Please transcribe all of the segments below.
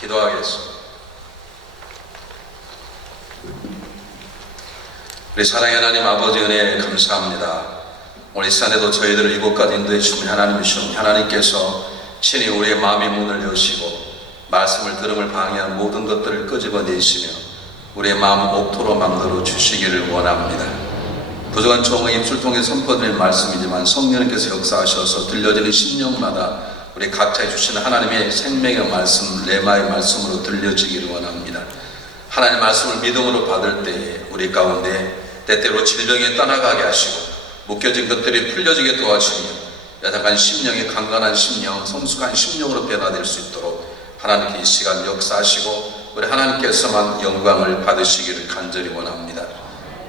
기도하겠습니다. 우리 사랑의 하나님 아버지 은혜 감사합니다. 오늘 이 시간에도 저희들을 이곳까지 인도해 주신 하나님이시오. 하나님께서 친히 우리의 마음의 문을 여시고 말씀을 들음을 방해한 모든 것들을 끄집어내시며 우리의 마음을 옥토로 만들어 주시기를 원합니다. 부족한 종의 입술 통해 선포드린 말씀이지만 성령님께서 역사하셔서 들려지는 심령마다 우리 각자에 주시는 하나님의 생명의 말씀, 레마의 말씀으로 들려지기를 원합니다. 하나님의 말씀을 믿음으로 받을 때에 우리 가운데 때때로 질병에 떠나가게 하시고 묶여진 것들이 풀려지게 도와주시며 여전한 심령이 강건한 심령, 성숙한 심령으로 변화될 수 있도록 하나님께 이 시간 역사하시고 우리 하나님께서만 영광을 받으시기를 간절히 원합니다.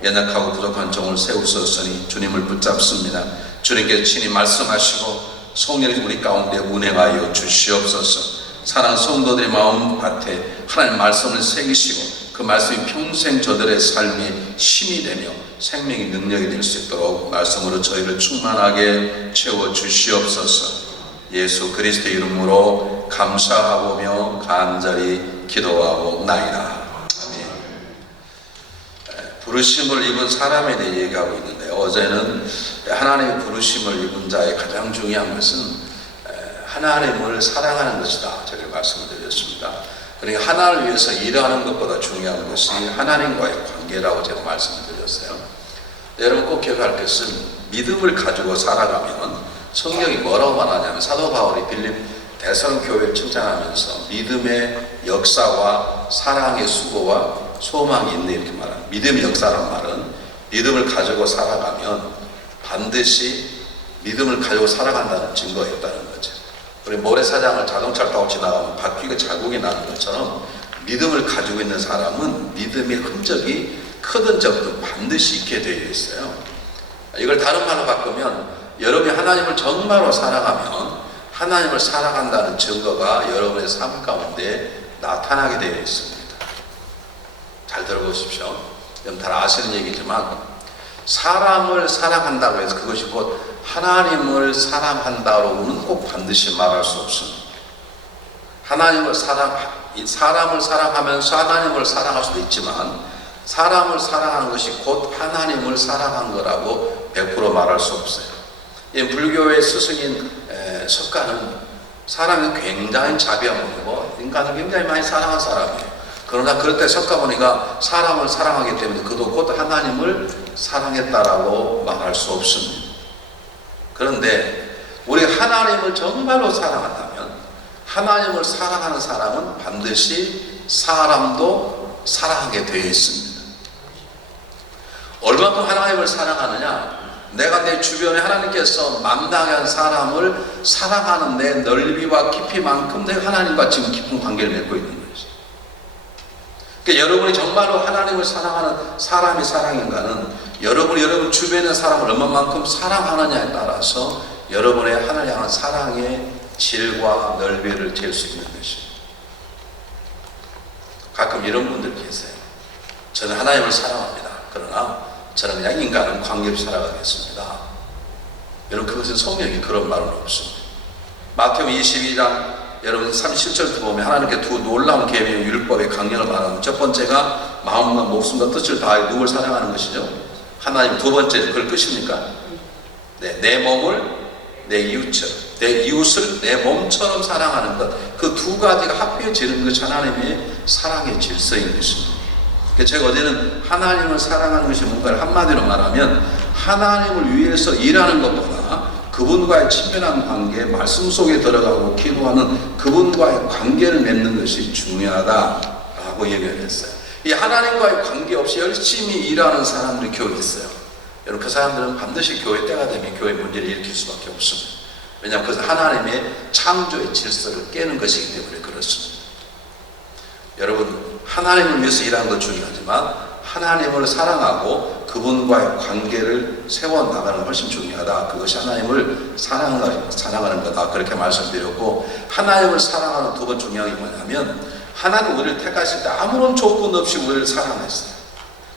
연약하고 부족한 종을 세우셨으니 주님을 붙잡습니다. 주님께 친히 말씀하시고 성령이 우리 가운데 운행하여 주시옵소서. 사랑하는 성도들의 마음밭에 하나님 말씀을 새기시고 그 말씀이 평생 저들의 삶이 힘이 되며 생명의 능력이 될 수 있도록 말씀으로 저희를 충만하게 채워 주시옵소서. 예수 그리스도의 이름으로 감사하오며 간절히 기도하옵나이다. 아멘. 부르심을 입은 사람에 대해 얘기하고 있는데, 어제는 하나님의 부르심을 입은 자의 가장 중요한 것은 하나님을 사랑하는 것이다, 제가 말씀을 드렸습니다. 그러니까 하나님을 위해서 일하는 것보다 중요한 것이 하나님과의 관계라고 제가 말씀을 드렸어요. 여러분 꼭 기억할 것은 믿음을 가지고 살아가면 성경이 뭐라고 말하냐면, 사도 바울이 빌립 대성교회를 칭찬하면서 믿음의 역사와 사랑의 수고와 소망이 있네 이렇게 말합니다. 믿음의 역사란 말은 믿음을 가지고 살아가면 반드시 믿음을 가지고 살아간다는 증거가 있다는 거죠. 우리 모래사장을 자동차를 타고 지나가면 바퀴가 자국이 나는 것처럼 믿음을 가지고 있는 사람은 믿음의 흔적이 크든 적든 반드시 있게 되어 있어요. 이걸 다른 말로 바꾸면 여러분이 하나님을 정말로 사랑하면 하나님을 사랑한다는 증거가 여러분의 삶 가운데 나타나게 되어 있습니다. 잘 들어보십시오. 여러분 다 아시는 얘기지만 사람을 사랑한다고 해서 그것이 곧 하나님을 사랑한다로는 꼭 반드시 말할 수 없습니다. 사람을 사랑하면서 하나님을 사랑할 수도 있지만 사람을 사랑하는 것이 곧 하나님을 사랑한 거라고 100% 말할 수 없어요. 불교의 스승인 석가는 사람이 굉장히 자비하고 인간을 굉장히 많이 사랑한 사람이에요. 그러나 그럴 때 석가모니가 사람을 사랑하기 때문에 그도 곧 하나님을 사랑했다라고 말할 수 없습니다. 그런데 우리 하나님을 정말로 사랑한다면 하나님을 사랑하는 사람은 반드시 사람도 사랑하게 되어 있습니다. 얼마큼 하나님을 사랑하느냐? 내가 내 주변에 하나님께서 만나게 한 사람을 사랑하는 내 넓이와 깊이만큼 내가 하나님과 지금 깊은 관계를 맺고 있는 거죠. 그러니까 여러분이 정말로 하나님을 사랑하는 사람이 사랑인가는 여러분 주변에 있는 사람을 얼마만큼 사랑하느냐에 따라서 여러분의 하나님을 향한 사랑의 질과 넓이를 잴 수 있는 것입니다. 가끔 이런 분들 계세요. 저는 하나님을 사랑합니다. 그러나 저는 그냥 인간은 관계없이 살아가겠습니다. 여러분 그것은 성경에 그런 말은 없습니다. 마태복음 22장 여러분 37절부터 보면 하나님께 두 놀라운 계명의 율법의 강령을 말하는 첫 번째가 마음과 목숨과 뜻을 다해 누굴 사랑하는 것이죠. 하나님 두 번째 그걸 끝입니까? 네, 내 몸을 내 이웃처럼, 내 이웃을 내 몸처럼 사랑하는 것, 그 두 가지가 합해지는 것이 하나님의 사랑의 질서인 것입니다. 제가 어제는 하나님을 사랑하는 것이 뭔가를 한마디로 말하면 하나님을 위해서 일하는 것보다 그분과의 친밀한 관계, 말씀 속에 들어가고 기도하는 그분과의 관계를 맺는 것이 중요하다라고 얘기를 했어요. 이 하나님과의 관계 없이 열심히 일하는 사람들이 교회에 있어요. 여러분 그 사람들은 반드시 교회 때가 되면 교회 문제를 일으킬 수밖에 없습니다. 왜냐하면 그것은 하나님의 창조의 질서를 깨는 것이기 때문에 그렇습니다. 여러분 하나님을 위해서 일하는 것 중요하지만 하나님을 사랑하고 그분과의 관계를 세워나가는 건 훨씬 중요하다. 그것이 하나님을 사랑하는 거다. 그렇게 말씀드렸고, 하나님을 사랑하는 두 번 중요한 게 뭐냐면 하나님 우리를 택하실 때 아무런 조건 없이 우리를 사랑했어요.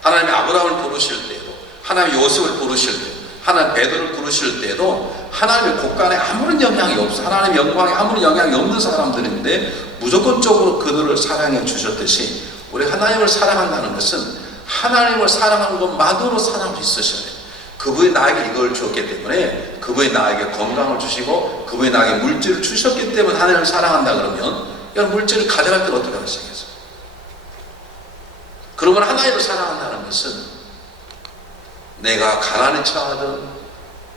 하나님이 아브라함을 부르실 때도, 하나님이 요셉을 부르실 때, 하나님 베드로를 부르실 때도 하나님의 곳간에 아무런 영향이 없어. 하나님의 영광에 아무런 영향이 없는 사람들인데 무조건적으로 그들을 사랑해 주셨듯이 우리 하나님을 사랑한다는 것은 하나님을 사랑하는 것만으로 사랑할 수 있으셔야 돼요. 그분이 나에게 이걸 주었기 때문에, 그분이 나에게 건강을 주시고 그분이 나에게 물질을 주셨기 때문에 하나님을 사랑한다 그러면 이런 물질을 가져갈 때는 어떻게 하시겠어요? 그러면 하나님을 사랑한다는 것은 내가 가난에 처하든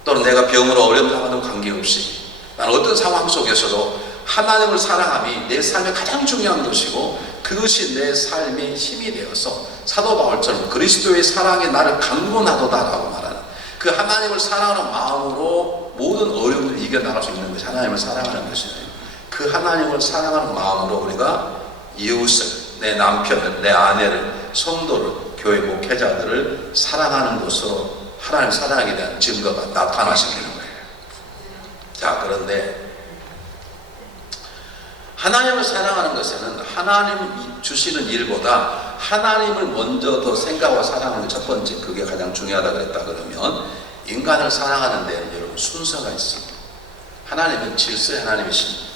또는 내가 병으로 어려움 당하든 관계없이 나는 어떤 상황 속에서도 하나님을 사랑함이 내 삶의 가장 중요한 것이고 그것이 내 삶의 힘이 되어서 사도 바울처럼 그리스도의 사랑이 나를 강건하도다라고 말하는 그 하나님을 사랑하는 마음으로 모든 어려움을 이겨나갈 수 있는 것이 하나님을 사랑하는 것이에요. 그 하나님을 사랑하는 마음으로 우리가 이웃을, 내 남편을, 내 아내를, 성도를, 교회 목회자들을 사랑하는 것으로 하나님 사랑에 대한 증거가 나타나시는 거예요. 자, 그런데 하나님을 사랑하는 것에는 하나님 주시는 일보다 하나님을 먼저 더 생각하고 사랑하는 게 첫 번째, 그게 가장 중요하다고 했다 그러면 인간을 사랑하는 데는 여러분 순서가 있습니다. 하나님은 질서의 하나님이십니다.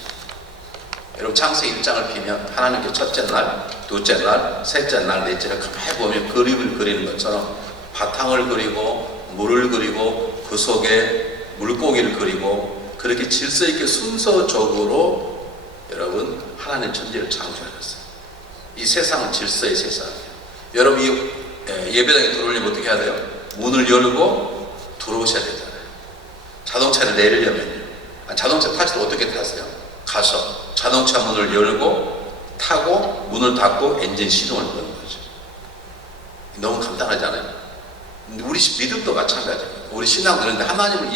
여러분 창세기 1장을 피면 하나님께 첫째 날, 둘째 날, 셋째 날, 넷째 날 가만히 보면 그림을 그리는 것처럼 바탕을 그리고 물을 그리고 그 속에 물고기를 그리고 그렇게 질서 있게 순서적으로 여러분 하나님 천지를 창조하셨어요. 이 세상은 질서의 세상이에요. 여러분 이 예배당에 들어오려면 어떻게 해야 돼요? 문을 열고 들어오셔야 되잖아요. 자동차를 내리려면요. 자동차 타실 때 어떻게 타세요? 가서 자동차 문을 열고 타고 문을 닫고 엔진 시동을 거는 거죠. 너무 간단하잖아요. 우리 믿음도 마찬가지예요. 우리 신앙 그런데 하나님을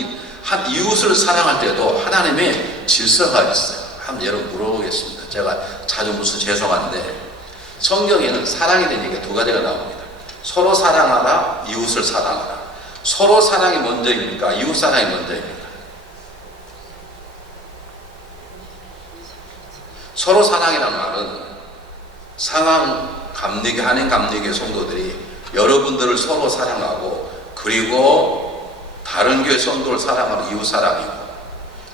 이웃을 사랑할 때도 하나님의 질서가 있어요. 한번 여러분 물어보겠습니다. 제가 자주 무슨 죄송한데 성경에는 사랑에 대한 얘기가 두 가지가 나옵니다. 서로 사랑하라, 이웃을 사랑하라. 서로 사랑이 먼저입니까? 이웃 사랑이 먼저입니까? 서로 사랑이라는 말은 상황 감리교, 한인 감리교 성도들이 여러분들을 서로 사랑하고 그리고 다른 교회 성도를 사랑하는 이웃 사랑이고,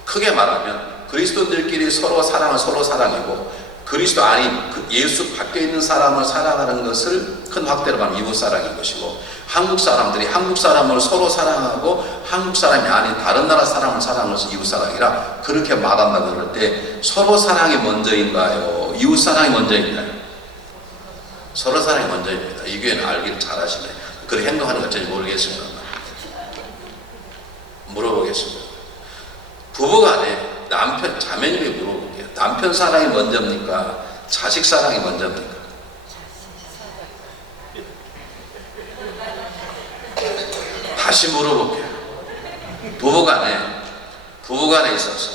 크게 말하면 그리스도인들끼리 서로 사랑은 서로 사랑이고 그리스도 아닌 예수 밖에 있는 사람을 사랑하는 것을 큰 확대로 말하면 이웃 사랑인 것이고, 한국 사람들이 한국 사람을 서로 사랑하고 한국 사람이 아닌 다른 나라 사람을 사랑하는 것은 이웃 사랑이라 그렇게 말한다고 그럴 때 서로 사랑이 먼저인가요? 이웃 사랑이 먼저인가요? 서로 사랑이 먼저입니다. 이 교회는 알기를 잘하시네. 그렇게 행동하는 것 전혀 모르겠습니다. 물어보겠습니다. 부부간에 남편, 자매님이 물어볼게요. 남편 사랑이 먼저입니까? 자식 사랑이 먼저입니까? 다시 물어볼게요. 부부간에 있어서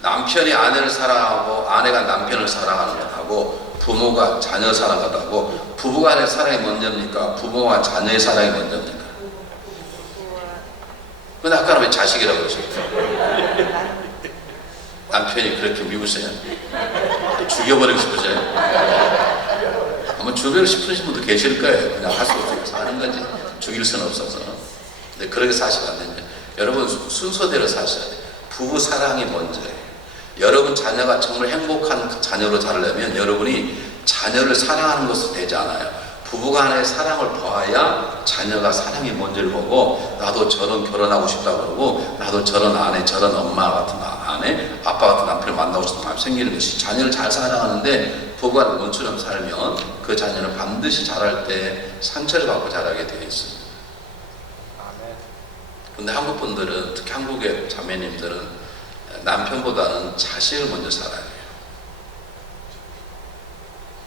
남편이 아내를 사랑하고 아내가 남편을 사랑하는 것하고 부모가 자녀 사랑하다고 부부간의 사랑이 먼저입니까? 부모와 자녀의 사랑이 먼저입니까? 근데 아까는 왜 자식이라고 그러셨어요? 남편이 그렇게 미우세요? 죽여버리고 싶으세요? 아마 죽이고 싶으신 분도 계실 거예요. 그냥 할 수 없어서 사는 거지. 죽일 수는 없어서. 근데 그렇게 사시면 안 됩니다. 여러분 순서대로 사셔야 돼요. 부부 사랑이 먼저예요. 여러분 자녀가 정말 행복한 자녀로 자라려면 여러분이 자녀를 사랑하는 것으로 되지 않아요. 부부간의 사랑을 보아야 자녀가 사랑이 먼저를 보고 나도 저런 결혼하고 싶다고 그러고 나도 저런 아내, 저런 엄마 같은 아내, 아빠 같은 남편을 만나고 싶은 마음이 생기는 것이, 자녀를 잘 사랑하는데 부부간을 원처럼 살면 그 자녀는 반드시 자랄 때 상처를 받고 자라게 되어 있습니다. 근데 한국 분들은, 특히 한국의 자매님들은 남편보다는 자식을 먼저 사랑해요.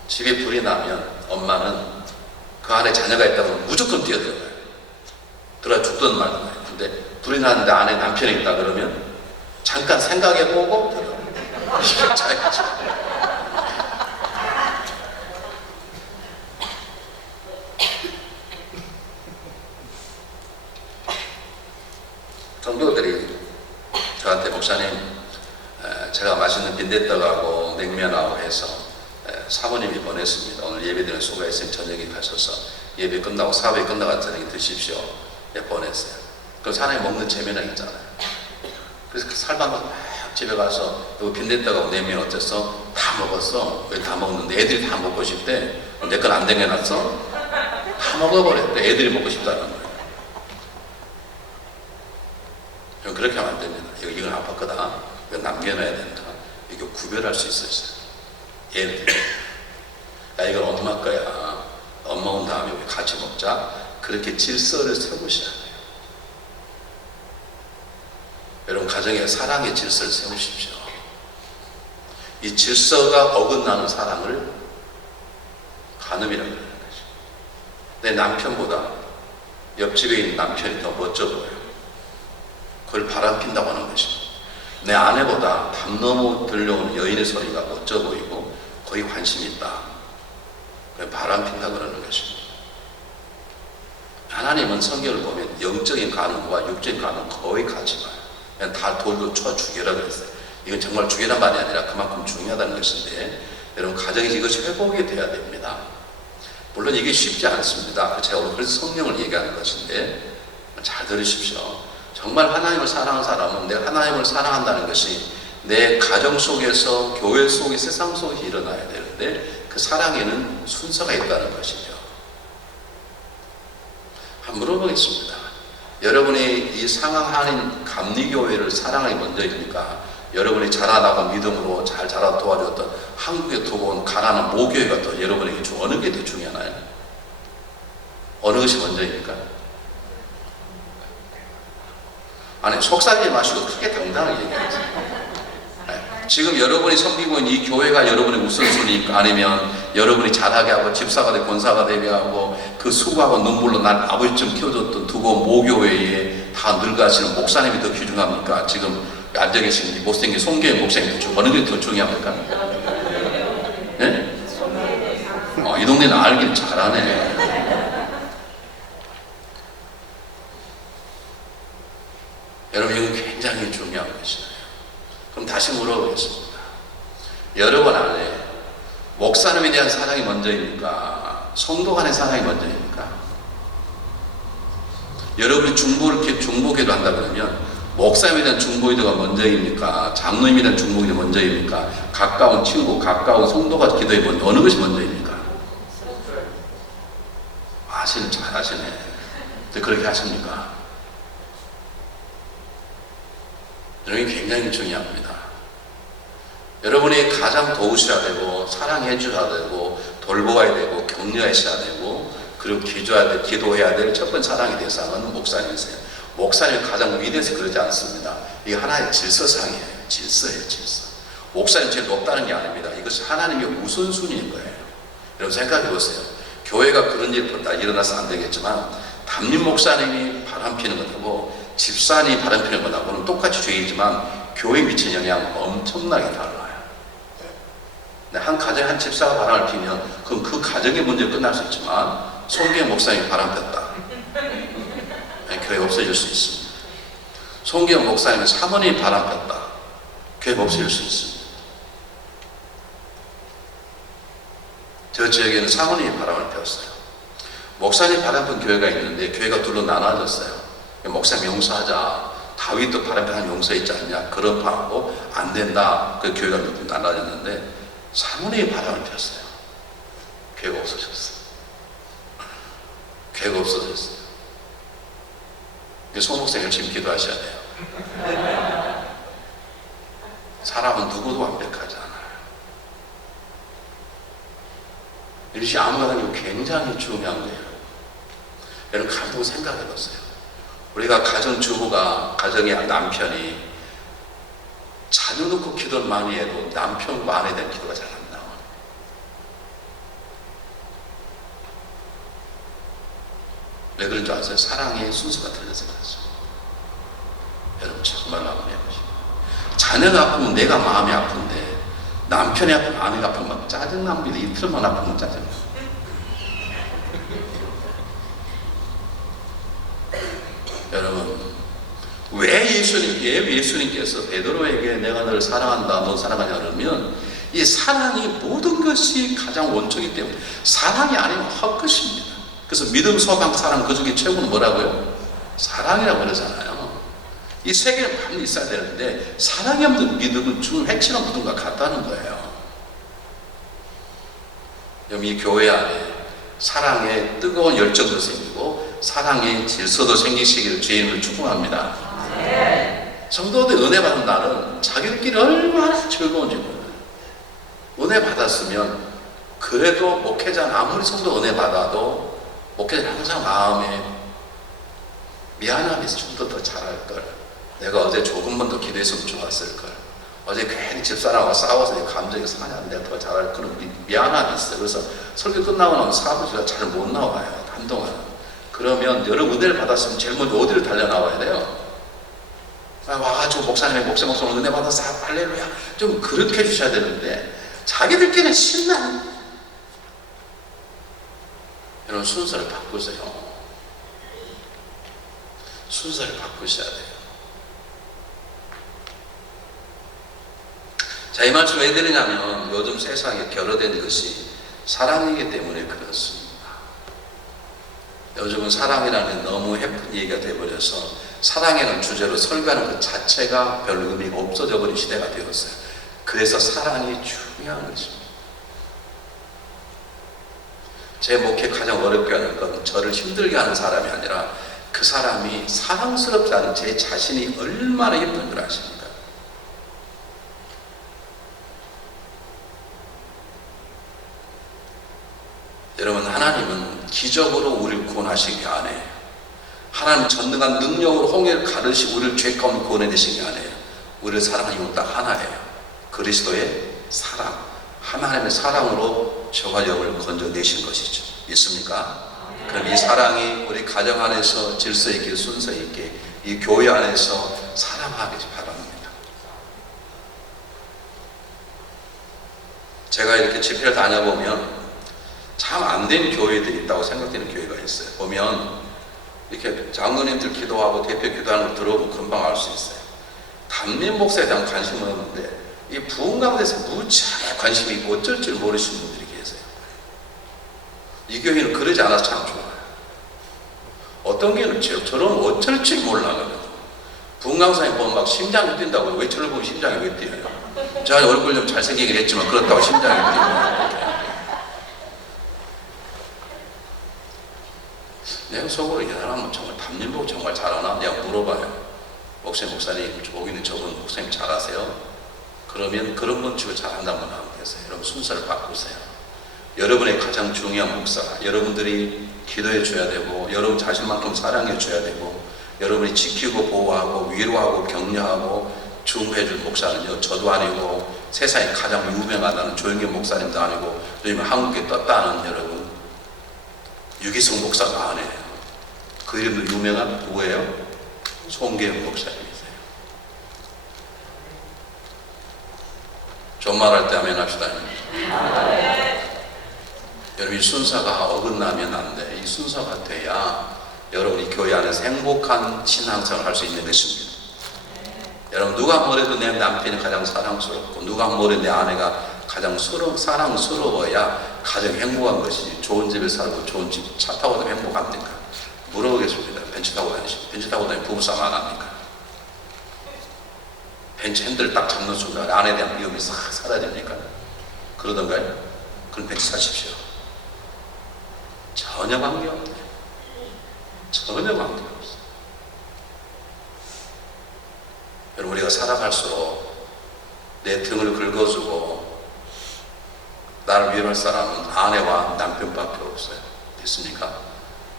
집에 불이 나면 엄마는 그 안에 자녀가 있다면 무조건 뛰어들어가요. 들어가 죽든 말든. 근데 불이 나는데 안에 남편이 있다 그러면 잠깐 생각해보고 들어가요. 이게 차이죠. 성도들이 저한테 목사님, 제가 맛있는 빈대떡하고 냉면하고 해서 사모님이 보냈습니다. 오늘 예배드리는 수가 있으니 저녁에 가셔서 예배 끝나고 사회 끝나고 저녁에 드십시오. 보냈어요. 그럼 사람이 먹는 재미는 있잖아요. 그래서 그 살만 막 집에 가서 이거 빈대떡하고 냉면 어땠어? 다 먹었어. 왜 다 먹는데 애들이 다 먹고 싶대. 내 건 안 댕겨놨어? 다 먹어버렸대. 애들이 먹고 싶다는 거예요. 그렇게 하면 안 됩니다. 이건 아팠거다. 이건 남겨놔야 된다. 이거 구별할 수 있어요. 예를 들어, 야, 이건 엄마 거야. 엄마 온 다음에 우리 같이 먹자. 그렇게 질서를 세우셔야 돼요. 여러분, 가정에 사랑의 질서를 세우십시오. 이 질서가 어긋나는 사랑을 간음이라고 하는 거죠. 내 남편보다 옆집에 있는 남편이 더 멋져 보여요. 그걸 바람핀다고 하는 것입니다. 내 아내보다 담 넘어 들려오는 여인의 소리가 멋져 보이고 거의 관심이 있다. 그걸 바람핀다고 하는 것입니다. 하나님은 성경을 보면 영적인 간음과 육적인 간음 거의 같이 봐요. 그냥 다 돌로 쳐 죽여라 그랬어요. 이건 정말 죽이란 말이 아니라 그만큼 중요하다는 것인데, 여러분, 가정에서 이것이 회복이 돼야 됩니다. 물론 이게 쉽지 않습니다. 제가 오늘 성령을 얘기하는 것인데 잘 들으십시오. 정말 하나님을 사랑하는 사람은 내가 하나님을 사랑한다는 것이 내 가정 속에서, 교회 속에, 세상 속에 일어나야 되는데, 그 사랑에는 순서가 있다는 것이죠. 한번 물어보겠습니다. 여러분이 이 상황하는 감리교회를 사랑하기 먼저입니까? 여러분이 자라나고 믿음으로 잘 자라 도와줬던 한국에 두고 온 가난한 모교회가 더 여러분에게 어느 게 더 중요하나요? 어느 것이 먼저입니까? 아니, 속삭이지 마시고 크게 당당하게 얘기하세요. 지금 여러분이 섬기고 있는 이 교회가 여러분의 우선순위입니까? 아니면 여러분이 잘하게 하고 집사가 되고 권사가 되게 하고 그 수고하고 눈물로 날 아버지처럼 키워줬던 두고 모교회에 다 늙어가시는 목사님이 더 귀중합니까? 지금 앉아 계신 이 못생긴 송교회 목사님이 더 어느 게 더 중요합니까? 네? 이 동네는 알기는 잘하네. 여러분, 이건 굉장히 중요한 것이에요. 그럼 다시 물어보겠습니다. 여러분 안에 목사님에 대한 사랑이 먼저입니까? 성도 간의 사랑이 먼저입니까? 여러분이 중보기도 한다 그러면 목사님에 대한 중보기도가 먼저입니까? 장로님에 대한 중보기도 먼저입니까? 가까운 친구, 가까운 성도가 기도해 본 어느 것이 먼저입니까? 잘 아시네. 그렇게 하십니까? 여러분이 굉장히 중요합니다. 여러분이 가장 도우셔야 되고 사랑해 주셔야 되고 돌보아야 되고 격려하셔야 되고 그리고 기도해야 될 첫 번째 사랑의 대상은 목사님이세요. 목사님이 가장 위대해서 그러지 않습니다. 이게 하나의 질서상이에요. 질서예요, 질서. 목사님 제일 높다는 게 아닙니다. 이것이 하나님의 우선순위인 거예요. 여러분 생각해 보세요. 교회가 그런 일이 일어나서 안 되겠지만 담임 목사님이 바람피는 것하고 집사님이 바람피는 것하고는 똑같이 죄이지만 교회에 미치는 영향은 엄청나게 달라요. 한 가정에 한 집사가 바람을 피면 그럼 그 가정의 문제로 끝날 수 있지만 송교회 목사님이 바람 폈다. 교회가 없어질 수 있습니다. 송교회 목사님이 사모님이 바람 폈다. 교회가 없어질 수 있습니다. 저 지역에는 사모님이 바람을 폈어요. 목사님이 바람 핀 교회가 있는데 교회가 둘로 나눠졌어요. 목사님 용서하자. 다윗도 바람 핀 용서했지 않냐. 그런 바람고 안 된다. 그 교회가 나눠졌는데 사모님이 바람을 폈어요. 교회가 없어졌어요. 교회가 없어졌어요. 송 목사님 열심히 기도하셔야 돼요. 사람은 누구도 완벽하지 않아요. 이것이 아무나 아니고 굉장히 중요한 거예요. 여러분 감동 생각해 보세요. 우리가 가정주부가 가정의 남편이 자녀 놓고 기도를 많이 해도 남편과 아내에 대한 기도가 잘 안 나와요. 왜 그런 줄 아세요? 사랑의 순서가 틀려서 그렇죠. 여러분 정말 마음이 아프시죠. 자녀가 아프면 내가 마음이 아픈데 남편이 아프면 아내가 아프면 막 짜증납니다. 이틀만 아프면 짜증나. 여러분 왜 예수님께서 베드로에게 내가 너를 사랑한다, 너 사랑하냐 그러면 이 사랑이 모든 것이 가장 원초이기 때문에 사랑이 아니면 헛것입니다. 그래서 믿음, 소망, 사랑 그 중에 최고는 뭐라고요? 사랑이라고 그러잖아요. 이 세 개는 반드시 있어야 되는데 사랑이 없는 믿음은 죽은 해치는 믿음과 같다는 거예요. 이 교회 안에 사랑의 뜨거운 열정도 생기고 사랑의 질서도 생기시기를 주님을 축복합니다. 성도들 은혜 받은 날은 자기들끼리 얼마나 즐거운지 몰라요. 은혜 받았으면 그래도 목회자는 아무리 성도 은혜 받아도 목회자는 항상 마음에 미안함이 좀 더 잘할 걸. 내가 어제 조금만 더 기도했으면 좋았을 걸. 어제 괜히 집사람하고 싸워서 감정이 상하는데 내가 더 잘할 그런 미안함이 있어요. 그래서 설교 끝나고 나면 사부지가 잘 못 나와요. 한동안. 그러면 여러분 은혜를 받았으면 제일 먼저 어디를 달려 나와야 돼요? 와가지고 목사님 은혜 받았어. 할렐루야. 좀 그렇게 해주셔야 되는데 자기들끼리는 신나는. 여러분 순서를 바꾸세요. 순서를 바꾸셔야 돼요. 자, 이 말씀 왜 드리냐면 요즘 세상에 결여된 것이 사랑이기 때문에 그렇습니다. 요즘은 사랑이라는 너무 예쁜 얘기가 되어버려서 사랑이라는 주제로 설교하는 것 자체가 별 의미가 없어져 버린 시대가 되었어요. 그래서 사랑이 중요한 것입니다. 제 목회 가장 어렵게 하는 건 저를 힘들게 하는 사람이 아니라 그 사람이 사랑스럽지 않은 제 자신이 얼마나 힘든 걸 아십니까? 여러분, 하나님은 기적으로 우리를 구원하신 게 아니에요. 하나님 전능한 능력으로 홍해를 가르시고 우리를 죄 가운데 구원해내신 게 아니에요. 우리를 사랑하는 이유는 딱 하나예요. 그리스도의 사랑. 하나님의 사랑으로 저와 영을 건져내신 것이죠. 믿습니까? 그럼 이 사랑이 우리 가정 안에서 질서 있게 순서 있게 이 교회 안에서 사랑하기 바랍니다. 제가 이렇게 집회를 다녀보면 참 안 된 교회들이 있다고 생각되는 교회가 있어요. 보면 이렇게 장로님들 기도하고 대표 기도하는 거 들어보면 금방 알 수 있어요. 담임 목사에 대한 관심은 없는데 이 부흥 대해서 무지하게 관심이 있고 어쩔 줄 모르시는 분들이 계세요. 이 교회는 그러지 않아서 참 좋아요. 어떤 교회는 저런 어쩔 줄 몰라요. 부흥 강사님 보면 막 심장이 뛴다고. 왜 저를 보면 심장이 왜 뛰어요? 저 얼굴 좀 잘생기긴 했지만 그렇다고 심장이 뛰어요. 내가 속으로 이 사람은 정말 담임복 정말 잘하나? 내가 물어봐요. 목사님, 여기는 저분 목사님 잘하세요? 그러면 그런 분 치고 잘한다는 분 하면 계세요. 여러분 순서를 바꾸세요. 여러분의 가장 중요한 목사가 여러분들이 기도해 줘야 되고 여러분 자신만큼 사랑해 줘야 되고 여러분이 지키고 보호하고 위로하고 격려하고 중보해 줄 목사는요 저도 아니고 세상에 가장 유명하다는 조영기 목사님도 아니고 요즘 한국에 떴다는 여러분 유기성 목사가 아니에요. 그 이름도 유명한 누구예요? 송계영 목사님이세요. 좀 말할 때 아멘 합시다. 여러분 이 순서가 어긋나면 안 돼. 이 순서가 돼야 여러분이 교회 안에서 행복한 신앙생활을 할 수 있는 것입니다. 여러분 누가 뭐래도 내 남편이 가장 사랑스럽고 누가 뭐래도 내 아내가 가장 사랑스러워야 가장 행복한 것이지. 좋은 집에 살고 좋은 집 차 타고 다니면 행복합니까? 물어보겠습니다. 벤츠 타고 다니시고 벤츠 타고 다니면 부부싸움 안 합니까? 벤츠 핸들 딱 잡는 순간 아내에 대한 미움이 싹 사라집니까? 그러던가요? 그럼 벤츠 사십시오. 전혀 관계없네요. 전혀 관계없어요. 여러분 우리가 살아갈수록 내 등을 긁어주고 나를 위로할 사람은 아내와 남편밖에 없어요. 됐습니까?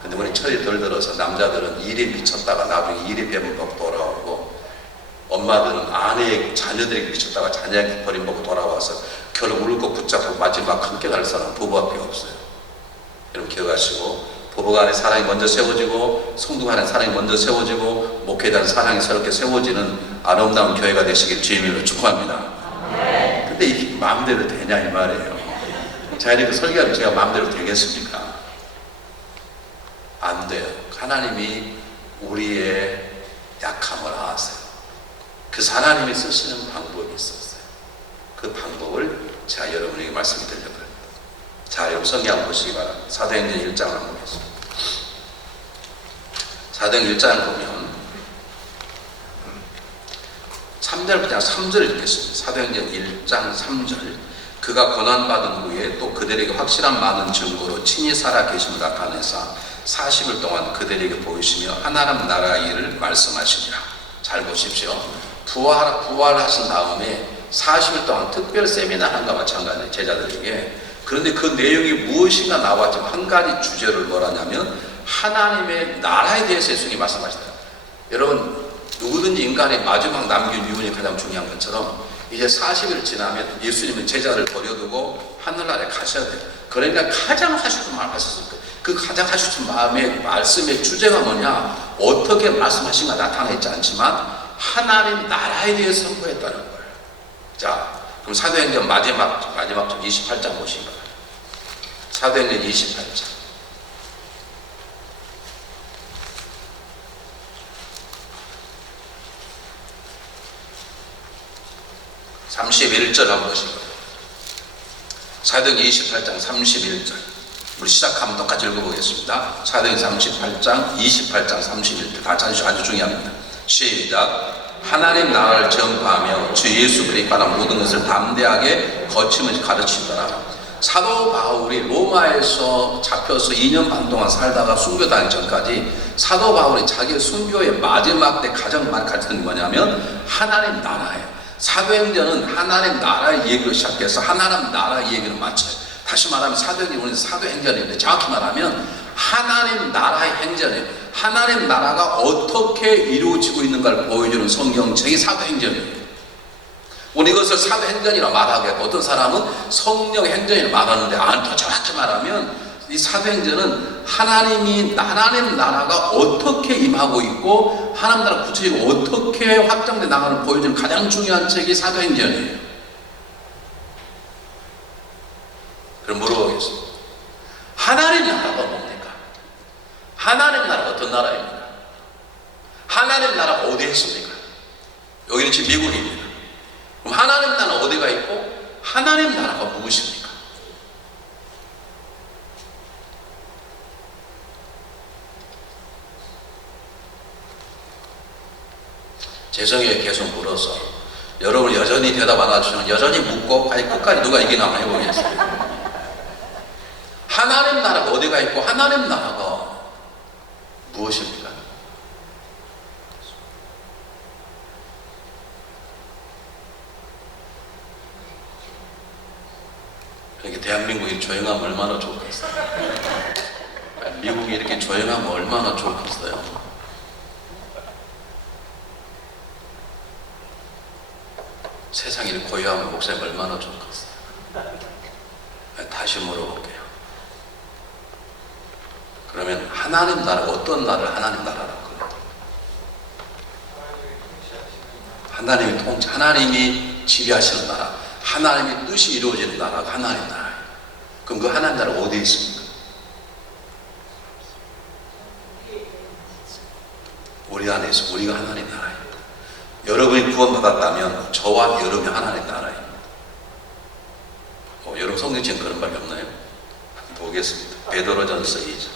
근데 우리 철이 덜 들어서 남자들은 일에 미쳤다가 나중에 일에 배분받고 돌아오고 엄마들은 아내의 자녀들에게 미쳤다가 자녀에게 버림받고 돌아와서 결국 울고 붙잡고 마지막 함께 갈 사람 부부밖에 없어요. 여러분 기억하시고 부부 간의 사랑이 먼저 세워지고 성도 간의 사랑이 먼저 세워지고 목회에 대한 사랑이 새롭게 세워지는 아름다운 교회가 되시길 주님으로 축복합니다. 근데 이게 마음대로 되냐 이 말이에요. 제가 이렇게 설교하면 제가 마음대로 되겠습니까? 안 돼요. 하나님이 우리의 약함을 아세요. 그래서 하나님이 쓰시는 방법이 있었어요. 그 방법을 제가 여러분에게 말씀드리려고 합니다. 자, 여러분 성경 한번 보시기 바랍니다. 사도행전 1장을 한번 보겠습니다. 사도행전 1장을 보면 3절 그냥 3절 읽겠습니다. 사도행전 1장 3절. 그가 고난받은 후에 또 그들에게 확실한 많은 증거로 친히 살아 계심을 나타내사 40일 동안 그들에게 보이시며 하나님 나라의 일을 말씀하시니라. 잘 보십시오. 부활하신 다음에 40일 동안 특별 세미나 한과 마찬가지 제자들에게. 그런데 그 내용이 무엇인가 나왔지만 한 가지 주제를 뭐라냐면 하나님의 나라에 대해서 예수님이 말씀하시다. 여러분 누구든지 인간의 마지막 남긴 유언이 가장 중요한 것처럼 이제 40일 지나면 예수님은 제자를 버려두고 하늘나라에 가셔야 돼요. 그러니까 가장 하고 싶은 말 하셨을 거예요. 그 가장 하고 싶은 마음의 말씀의 주제가 뭐냐, 어떻게 말씀하신가 나타나 있지 않지만 하나님 나라에 대해서 선포했다는 거예요. 자, 그럼 사도행전 마지막 좀 28장 보시기 바랍니다. 사도행전 28장. 31절 한번 보시고요. 사도행전 28장 31절. 우리 시작하면 똑같이 읽어보겠습니다. 사도행전 38장 28장 31절. 다 아주 중요합니다. 시작. 하나님 나라를 전파하며 주 예수 그리스도에 관한 모든 것을 담대하게 거침없이 가르치더라. 사도 바울이 로마에서 잡혀서 2년 반 동안 살다가 순교당하기 전까지 사도 바울이 자기 순교의 마지막 때 가장 많이 가르치는 게 뭐냐면 하나님 나라예요. 사도행전은 하나님 나라의 얘기로 시작해서 하나님 나라의 얘기를 마쳐요. 다시 말하면 사도행전은 사도행전인데 정확히 말하면 하나님 나라의 행전이에요. 하나님 나라가 어떻게 이루어지고 있는가를 보여주는 성경책이 사도행전이에요. 우리 이것을 사도행전이라 말하고 어떤 사람은 성령 행전이라 말하는데 더 정확히 말하면 이 사도행전은 하나님 나라가 어떻게 임하고 있고 하나님 나라 구체적으로 어떻게 확장돼 나가는 보여주는 가장 중요한 책이 사도행전이에요. 그럼 물어보겠습니다. 하나님 나라가 뭡니까? 하나님 나라가 어떤 나라입니까? 하나님 나라가 어디에 있습니까? 여기는 지금 미국입니다. 그럼 하나님 나라는 어디가 있고 하나님 나라가 무엇입니까? 재성에 계속 물어서 여러분 여전히 대답 안 해주시면 여전히 묻고 끝까지 누가 이기나 한번 해보겠습니다. 하나님 나라가 어디가 있고 하나님 나라가 무엇입니까? 그러니까 대한민국이 조용하면 얼마나 좋겠어요. 미국이 이렇게 조용하면 얼마나 좋겠어요. 세상이 고요하면 목사님 얼마나 좋겠어요. 다시 물어볼게요. 그러면 하나님 나라 어떤 나라를 하나님 나라라고 그래요? 하나님이 통치, 하나님이 지배하시는 나라, 하나님의 뜻이 이루어지는 나라가 하나님 나라예요. 그럼 그 하나님 나라가 어디에 있습니까? 우리 안에 있어. 우리가 하나님 나라예요. 여러분이 구원받았다면 저와 여러분이 하나님 나라입니다. 여러분 성경책에 그런 말이 없나요? 보겠습니다. 베드로전서 2장.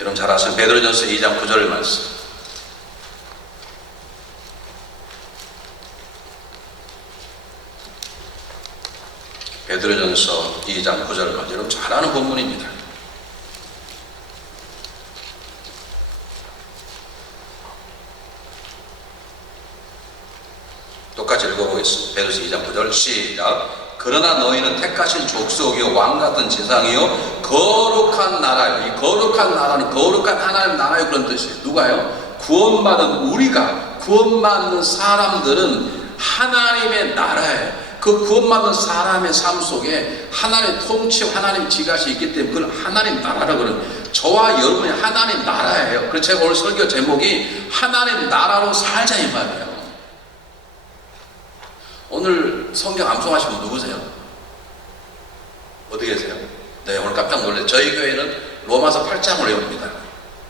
여러분 잘 아시는 베드로전서 2장 9절 말씀. 베드로전서 2장 9절 말씀. 여러분 잘 아는 본문입니다. 똑같이 읽어보겠습니다. 베드로전서 2장 9절 시작. 그러나 너희는 택하신 족속이요 왕같은 제사장이요 거룩한 나라요. 이 거룩한 나라는 거룩한 하나님 나라요 그런 뜻이에요. 누가요? 구원받은 우리가, 구원받는 사람들은 하나님의 나라예요. 그 구원받는 사람의 삶 속에 하나님의 통치, 하나님 지가시 있기 때문에 그걸 하나님 나라라고 그러는, 저와 여러분이 하나님 나라예요. 그래서 제가 오늘 설교 제목이 하나님 나라로 살자 이 말이에요. 오늘 성경 암송하신 분 누구세요? 어디 계세요? 네, 오늘 깜짝 놀랐어요. 저희 교회는 로마서 8장을 외웁니다.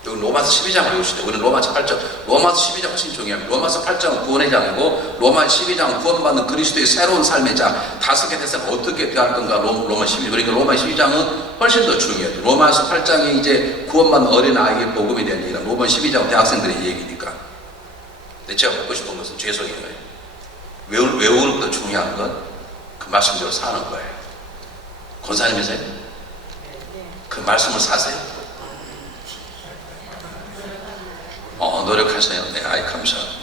여기 로마서 12장을 읽으시죠. 우리는 로마서 8장, 로마서 12장 훨씬 중요합니다. 로마서 8장은 구원의 장이고 로마서 12장은 구원받는 그리스도의 새로운 삶의 장, 다섯 개 대상 어떻게 대할 건가. 로마 12장. 그러니까 로마 12장은 훨씬 더 중요해요. 로마서 8장이 이제 구원받는 어린아이에게 복음이 되는 얘기라 로마 12장은 대학생들의 얘기니까. 근데 제가 묻고 싶은 것은 죄송해요. 외우는 것도 중요한 건 그 말씀대로 사는 거예요. 권사님이세요? 그 말씀을 사세요? 노력하세요. 네, 아이 감사합니다.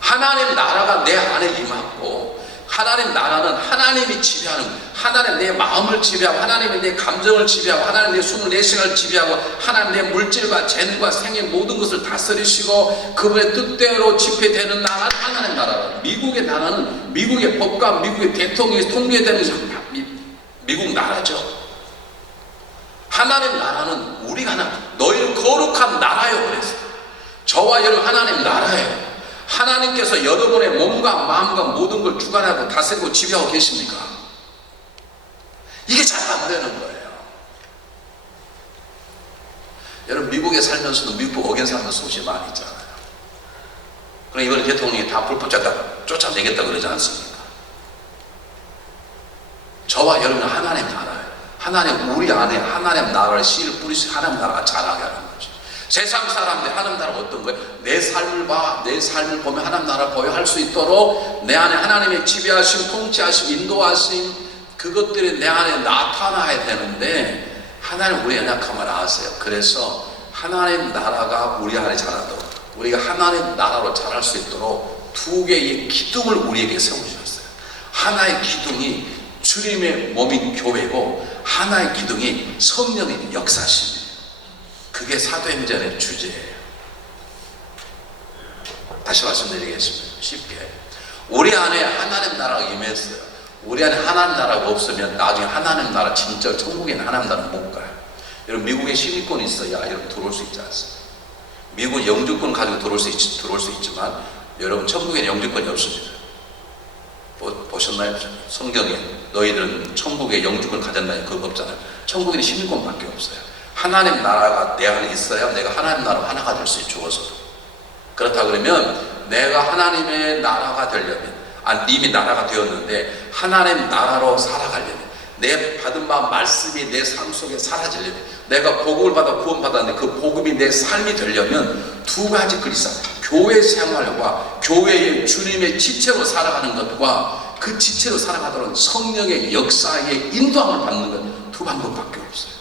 하나님 나라가 내 안에 임하고, 하나님 나라는 하나님이 지배하는, 하나님 내 마음을 지배하고, 하나님이 내 감정을 지배하고, 하나님 내 24시간을 지배하고, 하나님 내 물질과 재능과 생의 모든 것을 다스리시고 그분의 뜻대로 집회되는 나라는 하나님 나라다. 미국의 나라는 미국의 법과 미국의 대통령이 통제되는 미국 나라죠. 하나님 나라는 우리가 너희는 거룩한 나라요 그랬어요. 저와 여러분 하나님 나라예요. 하나님께서 여러분의 몸과 마음과 모든 걸 주관하고 다스리고 지배하고 계십니까? 이게 잘 안 되는 거예요. 여러분 미국에 살면서도 미국 어긴 사람들 수없이 많이 있잖아요. 그럼 이번에 대통령이 다 불법 쫓아내겠다 그러지 않습니까? 저와 여러분은 하나님 나라예요. 하나님 우리 안에 하나님 나라를 씨를 뿌리시 하나님 나라가 자라게 하는 거죠. 세상 사람들이 하나님 나라가 어떤 거예요? 내 삶을 봐, 내 삶을 보면 하나님 나라를 보여할 수 있도록 내 안에 하나님의 지배하심, 통치하심, 인도하심 그것들이 내 안에 나타나야 되는데 하나님 우리 연약함을 아세요. 그래서 하나님 나라가 우리 안에 자라도록 우리가 하나님 나라로 자랄 수 있도록 두 개의 기둥을 우리에게 세우셨어요. 하나의 기둥이 주님의 몸인 교회고 하나의 기둥이 성령의 역사십니다. 그게 사도행전의 주제예요. 다시 말씀드리겠습니다. 쉽게 우리 안에 하나님 나라가 임했어요. 우리 안에 하나님 나라가 없으면 나중에 하나님 나라 진짜 천국에는 하나님 나라 못 가요. 여러분 미국에 시민권이 있어야 여러분 들어올 수 있지 않습니까? 미국은 영주권 가지고 들어올 수 있지만 여러분 천국에는 영주권이 없습니다. 보셨나요? 성경에 너희들은 천국에 영주권 가졌나요? 그거 없잖아요. 천국에는 시민권밖에 없어요. 하나님 나라가 내 안에 있어야 내가 하나님 나라로 하나가 될 수 있죠. 죽어서도. 그렇다 그러면 내가 하나님의 나라가 되려면 이미 나라가 되었는데 하나님 나라로 살아가려면 내 받은 말씀이 내 삶 속에 사라지려면 내가 복음을 받아 구원받았는데 그 복음이 내 삶이 되려면 두 가지 그리스도 교회 생활과 교회의 주님의 지체로 살아가는 것과 그 지체로 살아가도록 성령의 역사에 인도함을 받는 것 두 방법밖에 없어요.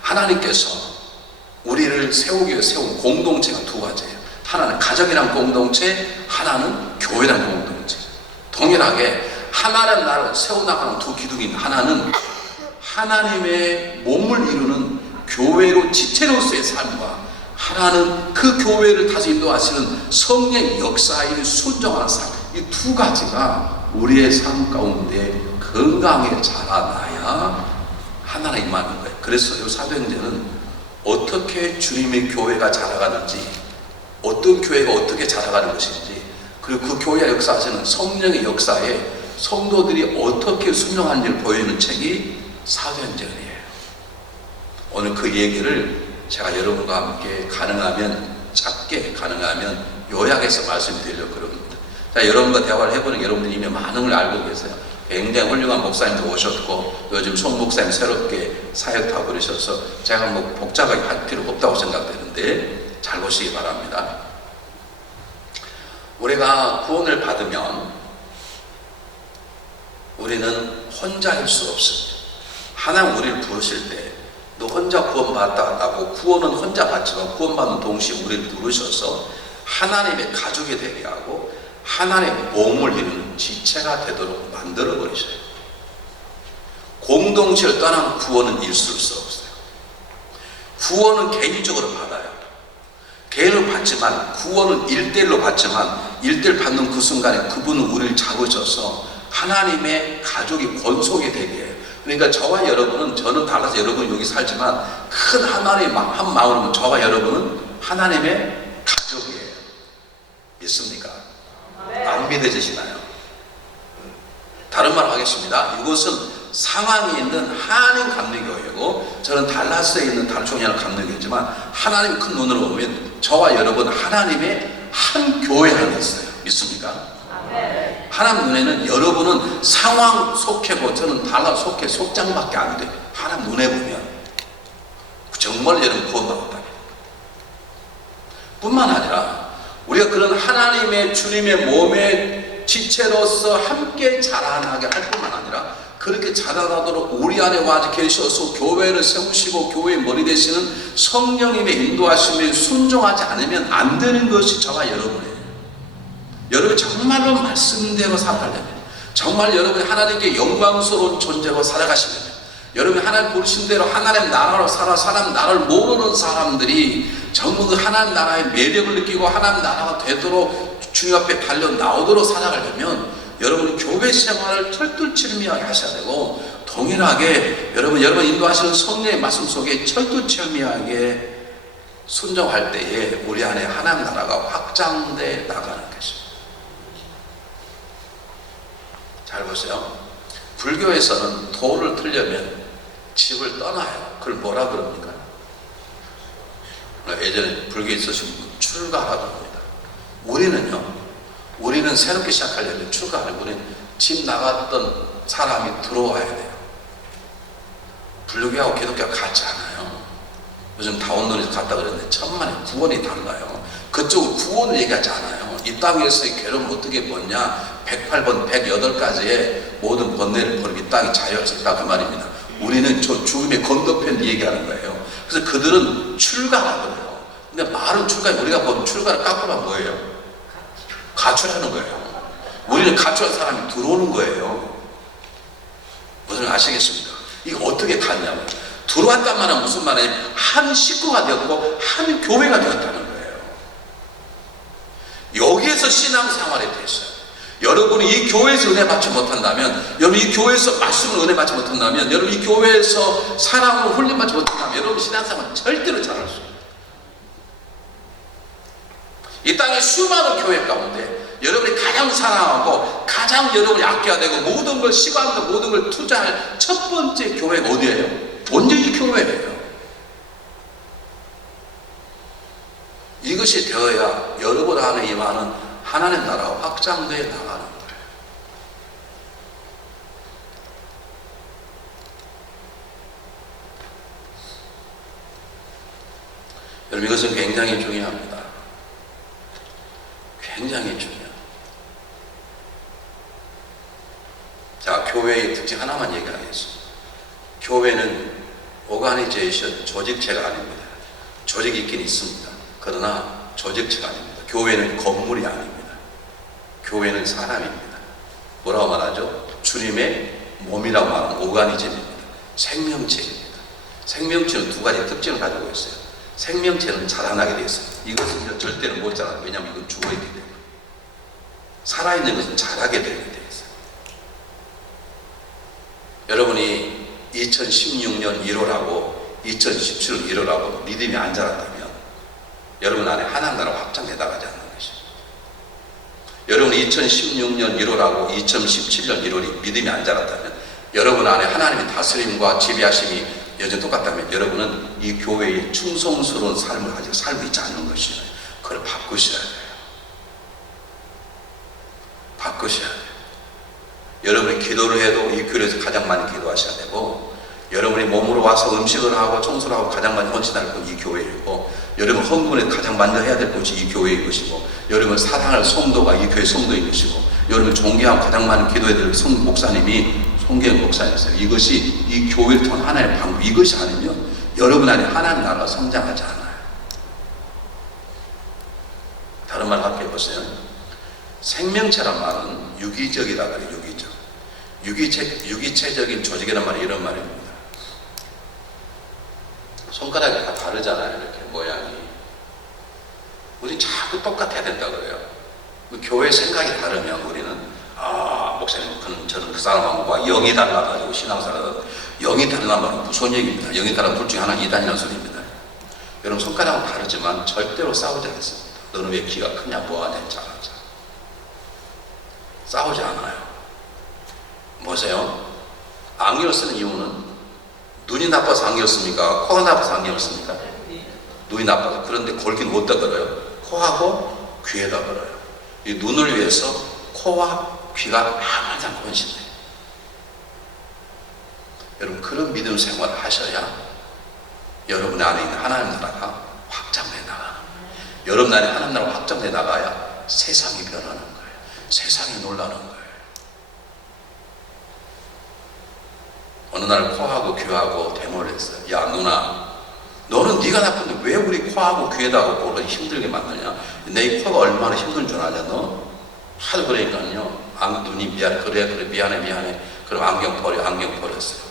하나님께서 우리를 세우기 위해 세운 공동체가 두 가지예요. 하나는 가정이란 공동체, 하나는 교회란 공동체. 동일하게 하나님 나라를 세워나가는 두 기둥인 하나는 하나님의 몸을 이루는 교회로 지체로서의 삶과 하나는 그 교회를 다시 인도하시는 성령의 역사에 순종하는 삶. 이 두 가지가 우리의 삶 가운데 건강하게 자라나야 하나님 임하는 거예요. 그래서 이 사도행전은 어떻게 주님의 교회가 자라가는지, 어떤 교회가 어떻게 자라가는 것인지, 그리고 그 교회가 역사하시는 성령의 역사에 성도들이 어떻게 순종하는지를 보여주는 책이 사도행전이에요. 오늘 그 얘기를 제가 여러분과 함께 가능하면 짧게, 가능하면 요약해서 말씀드리려고 그럽니다. 자, 여러분과 대화를 해보는 여러분들이 이미 많은 걸 알고 계세요. 굉장히 훌륭한 목사님도 오셨고 요즘 송 목사님 새롭게 사역하고 그러셔서 제가 뭐 복잡하게 할 필요가 없다고 생각되는데 잘 보시기 바랍니다. 우리가 구원을 받으면 우리는 혼자일 수 없습니다. 하나님 우리를 부르실 때 너 혼자 구원받았다고 구원은 혼자 받지만 구원받는 동시에 우리를 부르셔서 하나님의 가족이 되게 하고 하나님의 몸을 이루는 지체가 되도록 만들어 버리셔요. 공동체를 떠난 구원은 있을 수 없어요. 구원은 개인적으로 받아요. 개인으로 받지만 구원은 1대1로 받지만 1대1 받는 그 순간에 그분은 우리를 잡으셔서 하나님의 가족이 권속이 되게 해요. 그러니까 저와 여러분은 저는 달라서 여러분 여기 살지만 큰 하나님의 한 마음으로 저와 여러분은 하나님의 가족이에요. 믿습니까? 안 믿어지시나요? 다른 말 하겠습니다. 이것은 상황에 있는 하나님 감리교회고, 저는 달라스에 있는 달총이라는 감리교회지만, 하나님 큰 눈으로 보면 저와 여러분 하나님의 한 교회 안에 있어요. 믿습니까? 하나님 눈에는 여러분은 상황 속해고 저는 달라 속해 속장밖에 안 돼요. 하나님 눈에 보면 정말 여러분 구원받았다. 뿐만 아니라 우리가 그런 하나님의 주님의 몸의 지체로서 함께 자라나게 할 뿐만 아니라, 그렇게 자라나도록 우리 안에 와 계셔서 교회를 세우시고 교회의 머리 되시는 성령님의 인도하심에 순종하지 않으면 안 되는 것이 저와 여러분이에요. 여러분이 정말로 말씀대로 살아가려면, 정말 여러분이 하나님께 영광스러운 존재로 살아가시려면, 여러분이 하나님 부르신 대로 하나님 나라로 살아 사람 나라를 모르는 사람들이 전부 그 하나님 나라의 매력을 느끼고 하나님 나라가 되도록 주님 앞에 달려 나오도록 살아가려면, 여러분이 교회 생활을 철두철미하게 하셔야 되고, 동일하게 여러분 인도하시는 성령의 말씀 속에 철두철미하게 순종할 때에 우리 안에 하나님 나라가 확장돼 나가는 것입니다. 잘 보세요. 불교에서는 도를 틀려면 집을 떠나요. 그걸 뭐라 그럽니까? 예전에 불교에 있으신 분 출가라고 합니다. 우리는 새롭게 시작하려면 출가하려면 우리는 집 나갔던 사람이 들어와야 돼요. 불교하고 기독교가 같지 않아요. 요즘 다운론에서 갔다 그랬는데 천만에 구원이 달라요. 그쪽은 구원을 얘기하지 않아요. 이 땅에서의 괴로움을 어떻게 벗냐, 108번 108가지의 모든 번뇌를 버리고 이 땅이 자유하셨다, 그 말입니다. 우리는 저 죽음의 건너편 얘기하는 거예요. 그래서 그들은 출가라고 그래요. 근데 말은 출가, 우리가 본 출가를 깎으면 뭐예요? 가출하는 거예요. 우리는 가출한 사람이 들어오는 거예요. 무슨 아시겠습니까? 이거 어떻게 갔냐면, 들어왔단 말은 무슨 말이냐면 한 식구가 되었고 한 교회가 되었다는 거예요. 여기에서 신앙생활이 됐어요. 여러분이 이 교회에서 은혜 받지 못한다면, 여러분 이 교회에서 말씀을 은혜 받지 못한다면, 여러분 이 교회에서 사랑으로 훈련 받지 못한다면, 여러분 신앙생활 절대로 잘할 수 없어요. 이 땅의 수많은 교회 가운데 여러분이 가장 사랑하고 가장 여러분이 아껴야 되고 모든 걸 시간과 모든 걸 투자할 첫 번째 교회가 어디예요? 먼저 이 교회예요. 이것이 되어야 여러분 안에 임하는 하나님 나라가 확장되어 나가는 거예요. 여러분 이것은 굉장히 중요합니다. 굉장히 중요해요. 자, 교회의 특징 하나만 얘기하겠습니다. 교회는 오가니제이션 조직체가 아닙니다. 조직이 있긴 있습니다. 그러나 조직체가 아닙니다. 교회는 건물이 아닙니다. 교회는 사람입니다. 뭐라고 말하죠? 주님의 몸이라고 말하는 오가니즘입니다. 생명체입니다. 생명체는 두 가지 특징을 가지고 있어요. 생명체는 자라나게 되어 있어요. 이것은 절대로 못 자라요. 왜냐하면 이건 죽어있기 때문에. 살아있는 것은 자라게 되어 있어요. 여러분이 2016년 1월하고 2017년 1월하고 믿음이 안 자랐다면 여러분 안에 하나님 나라 확장해 나가지 않는 것이죠. 여러분이 2016년 1월하고 2017년 1월이 믿음이 안 자랐다면, 여러분 안에 하나님의 다스림과 지배하심이 여전히 똑같다면 여러분은 이 교회의 충성스러운 삶을 아직 살고 있지 않는 것이에요. 그걸 바꾸셔야 돼요. 바꾸셔야 돼요. 여러분이 기도를 해도 이 교회에서 가장 많이 기도하셔야 되고, 여러분이 몸으로 와서 음식을 하고 청소를 하고 가장 많이 헌신할 건 이 교회이고, 여러분 헌금을 가장 먼저 해야 될 곳이 이 교회인 것이고, 여러분 사랑할 성도가 이 교회 성도인 것이고, 여러분 존경하고 가장 많이 기도해야 될 목사님이 송계영 목사님이세요. 이것이 이 교회를 통한 하나의 방법. 이것이 아니면 여러분 안에 하나님 나라가 성장하지 않아요. 다른 말 함께 해보세요. 생명체란 말은 유기적이다 그래요. 유기체적인 조직이란 말이 이런 말입니다. 손가락이 다 다르잖아요. 이렇게 모양이. 우리 자꾸 똑같아야 된다 그래요. 교회 생각이 다르면 우리는 목사님 저는 그 사람하고 영이 달라가지고 신앙생활은 영이 달라는 말은 무슨 얘기입니다. 영이 달라 둘 중에 하나 이단이라는 소리입니다. 여러분 손가락은 다르지만 절대로 싸우지 않습니다. 너는 왜 키가 크냐 뭐하냐 잘하자. 싸우지 않아요. 보세요. 안경을 쓰는 이유는 눈이 나빠서 안경을 씁니까? 코가 나빠서 안경을 씁니까? 눈이 나빠서. 그런데 걸긴 어디다 걸어요? 코하고 귀에다 걸어요. 이 눈을 위해서 코와 귀가 아무렇지 않고 헌신돼요. 여러분, 그런 믿음 생활을 하셔야 여러분 안에 있는 하나님 나라가 확장돼 나가는 거예요. 여러분 안에 하나님 나라가 확장돼 나가야 세상이 변하는 거예요. 세상이 놀라는 거예요. 어느 날 코하고 귀하고 대모를 했어요. 야, 누나, 너는 네가 나쁜데 왜 우리 코하고 귀에다가 그걸 힘들게 만드냐? 내 코가 얼마나 힘든 줄 아냐, 너? 하도 그러니까요. 눈이 미안해. 그래, 미안해. 그럼 안경 버렸어요.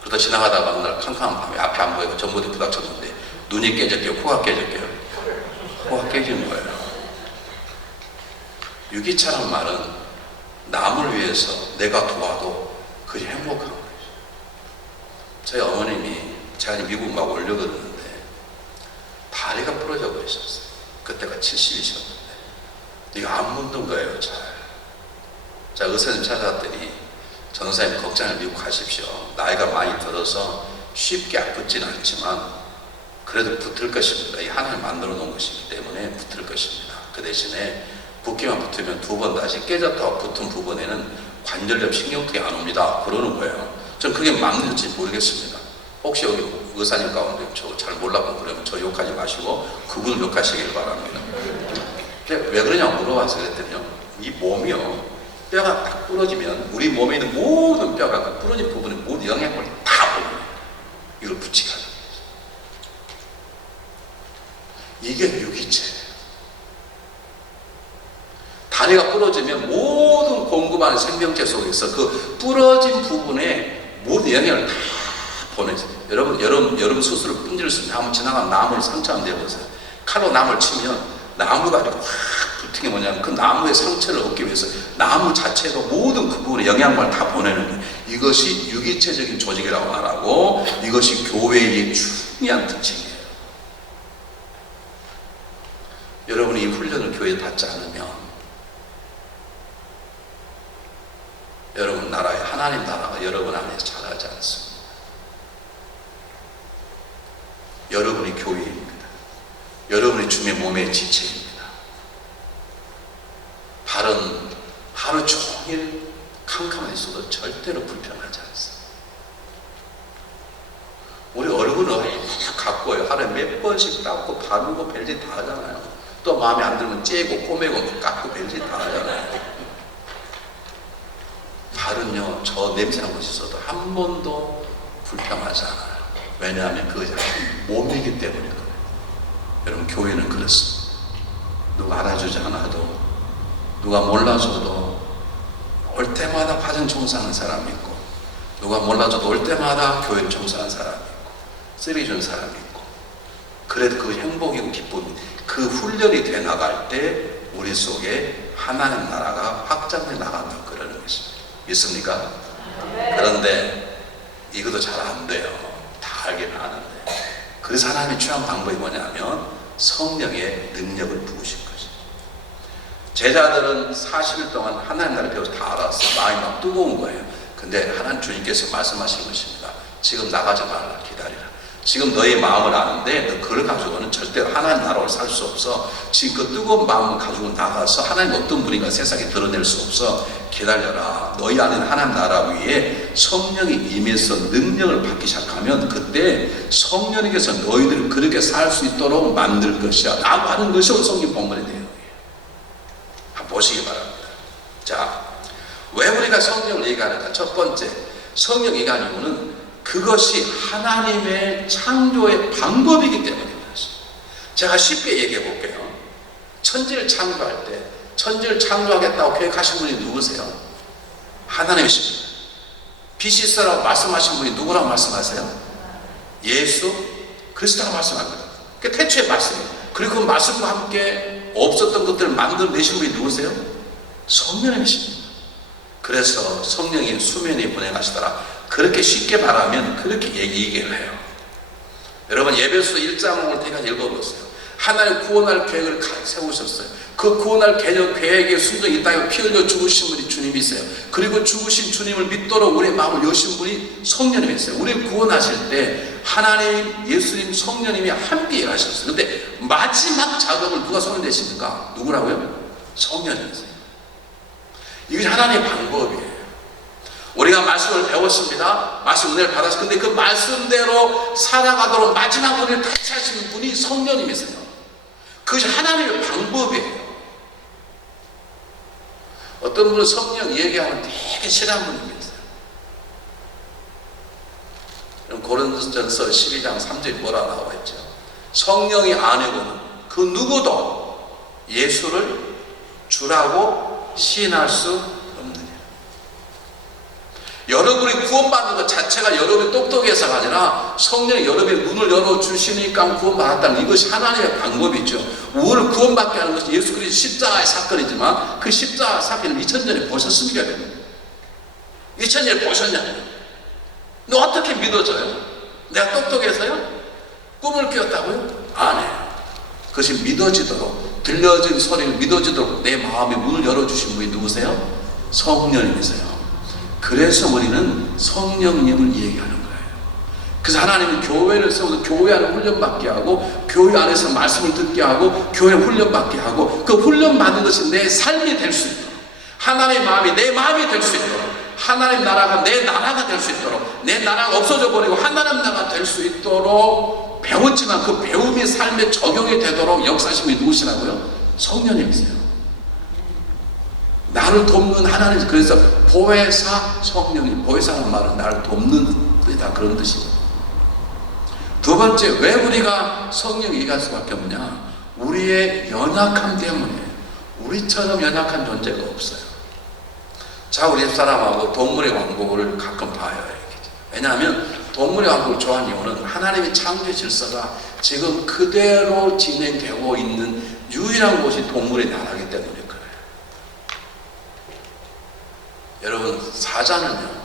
그러다 지나가다가 어느 날 캄캄한 밤에 앞에 안 보이고 전봇대 부닥쳤는데 눈이 깨졌대요. 코가 깨졌대요. 코가 깨지는 거예요. 유기차란 말은 남을 위해서 내가 도와도 그게 행복한 거예요. 저희 어머님이 제가 미국 막 올려드렸는데 다리가 부러져 버리셨어요. 그때가 70이셨는데 이거 안 묻는 거예요. 잘. 자, 의사님 찾아왔더니 전도사님 걱정을 미국 가십시오. 나이가 많이 들어서 쉽게 아프진 않지만 그래도 붙을 것입니다. 이 하나님 만들어 놓은 것이기 때문에 붙을 것입니다. 그 대신에 붓기만 붙으면 2번 다시 깨졌다고 붙은 부분에는 관절염 신경통이 안 옵니다. 그러는 거예요. 전 그게 맞는지 모르겠습니다. 혹시 여기 의사님 가운데 저 잘 몰라고 그러면 저 욕하지 마시고 그분을 욕하시길 바랍니다. 왜 그러냐고 물어봐서 그랬더니요. 이 몸이요. 뼈가 딱 부러지면 우리 몸에 있는 모든 뼈가 그 부러진 부분에 모든 영양분을 다 보내요. 이걸 붙이게 하는 거예요. 이게 유기체예요. 다리가 부러지면 모든 공급하는 생명체 속에서 그 부러진 부분에 모든 영향을 다 보내죠. 여러분 스스로 끈질을 쓰면 한번 지나간 나무를 상처 한번 내보세요. 칼로 나무를 치면 나무가 이렇게 확 붙은 게 뭐냐면 그 나무의 상처를 얻기 위해서 나무 자체도 모든 그 부분에 영양분을 다 보내는 거예요. 이것이 유기체적인 조직이라고 말하고 이것이 교회의 중요한 특징이에요. 여러분이 이 훈련을 교회에 받지 않으면 여러분 나라의 하나님 나라가 여러분 안에서 자라지 않습니다. 여러분이 교회입니다. 여러분이 주의 몸의 지체입니다. 발은 하루 종일 캄캄한 있어도 절대로 불편하지 않습니다. 우리 얼굴은 가꿔요. 하루에 몇 번씩 닦고 바르고 별짓 다 하잖아요. 또 마음에 안 들면 째고 꼬매고 깎고 별짓 다 하잖아요. 발은요, 저 냄새난 곳이 있어도 한 번도 불편하지 않아요. 왜냐하면 그것이 몸이기 때문에 그래요. 여러분, 교회는 그렇습니다. 누가 알아주지 않아도, 누가 몰라줘도 올 때마다 화정 청소하는 사람이 있고, 누가 몰라줘도 올 때마다 교회 청소하는 사람이 있고, 쓰레기 주는 사람이 있고, 그래도 그 행복이고 기쁨이, 그 훈련이 돼 나갈 때 우리 속에 하나님 나라가 확장돼 나간다고 그러는 것입니다. 믿습니까? 그런데 이것도 잘 안 돼요. 다 알긴 아는데. 그래서 하나님이 취한 방법이 뭐냐면 성령의 능력을 부으신 거죠. 제자들은 40일 동안 하나님 나라를 배워서 다 알았어. 마음이 막 뜨거운 거예요. 근데 하나님 주님께서 말씀하신 것입니다. 지금 나가지 말라. 기다리라. 지금 너의 마음을 아는데 너 그걸 가지고는 절대로 하나님 나라를 살 수 없어. 지금 그 뜨거운 마음을 가지고 나가서 하나님 어떤 분인가 세상에 드러낼 수 없어. 기다려라. 너희 안에 하나님 나라 위에 성령이 임해서 능력을 받기 시작하면 그때 성령님께서 너희들을 그렇게 살 수 있도록 만들 것이야. 라고 하는 것이 오늘 성경 본문의 내용이에요. 한번 보시기 바랍니다. 자, 왜 우리가 성령을 얘기하는가? 첫 번째, 성령 얘기하는 이유는 그것이 하나님의 창조의 방법이기 때문입니다. 제가 쉽게 얘기해 볼게요. 천지를 창조할 때 천지를 창조하겠다고 계획하신 분이 누구세요? 하나님이십니다. 빛이 있으라고 말씀하신 분이 누구라고 말씀하세요? 예수 그리스도라고 말씀합니다. 그게 태초의 말씀이에요. 그리고 그 말씀과 함께 없었던 것들을 만들어내신 분이 누구세요? 성령이십니다. 그래서 성령이 수면에 분행하시더라. 그렇게 쉽게 말하면 그렇게 얘기를 해요. 여러분, 에베소 1장을 올 때까지 읽어보세요. 하나님 구원할 계획을 세우셨어요. 그 구원할 계획에 순종이 있다가 피 흘려 죽으신 분이 주님이세요. 그리고 죽으신 주님을 믿도록 우리의 마음을 여신 분이 성령님이세요. 우리를 구원하실 때 하나님, 예수님, 성령님이 함께 일하셨어요. 근데 마지막 작업을 누가 손을 내십니까? 누구라고요? 성령님이세요. 이게 하나님의 방법이에요. 우리가 말씀을 배웠습니다. 말씀 은혜를 받았어요. 근데 그 말씀대로 살아가도록 마지막 우리를 터치하시는 분이 성령님이세요. 그것이 하나님의 방법이에요. 어떤 분은 성령 얘기하면 되게 싫어하는 분이 있어요. 고린도전서 12장 3절에 뭐라 나와 있죠? 성령이 아니고는 그 누구도 예수를 주라고 시인할 수 없느니라. 여러분이 구원받는 것 자체가 여러분이 똑똑해서가 아니라 성령이 여러분의 문을 열어주시니까 구원받았다는 이것이 하나님의 방법이죠. 우리를 구원받게 하는 것은 예수 그리스도 십자가의 사건이지만 그 십자가 사건을 2000년에 보셨습니까? 2000년에 보셨냐고요? 너 어떻게 믿어져요? 내가 똑똑해서요? 꿈을 뀌었다고요? 아니에요. 그것이 믿어지도록, 들려진 소리를 믿어지도록 내 마음의 문을 열어주신 분이 누구세요? 성령님이세요. 그래서 우리는 성령님을 얘기하는 거예요. 그래서 하나님은 교회를 세워서 교회 안에 훈련받게 하고, 교회 안에서 말씀을 듣게 하고, 교회 훈련받게 하고, 그 훈련받은 것이 내 삶이 될 수 있도록, 하나님의 마음이 내 마음이 될 수 있도록, 하나님 나라가 내 나라가 될 수 있도록, 내 나라가 없어져 버리고 하나님 나라가 될 수 있도록 배웠지만 그 배움이 삶에 적용이 되도록 역사심이 누구시라고요? 성령님이세요. 나를 돕는 하나님. 그래서 보혜사 성령님, 보혜사라는 말은 나를 돕는 뜻이다, 그런 뜻이에요. 두 번째, 왜 우리가 성령 얘기할 수밖에 없냐? 우리의 연약함 때문에. 우리처럼 연약한 존재가 없어요. 자, 우리 집사람하고 동물의 왕국을 가끔 봐요. 왜냐하면 동물의 왕국을 좋아하는 이유는 하나님의 창조 질서가 지금 그대로 진행되고 있는 유일한 곳이 동물의 나라이기 때문에 그래요. 여러분, 사자는요,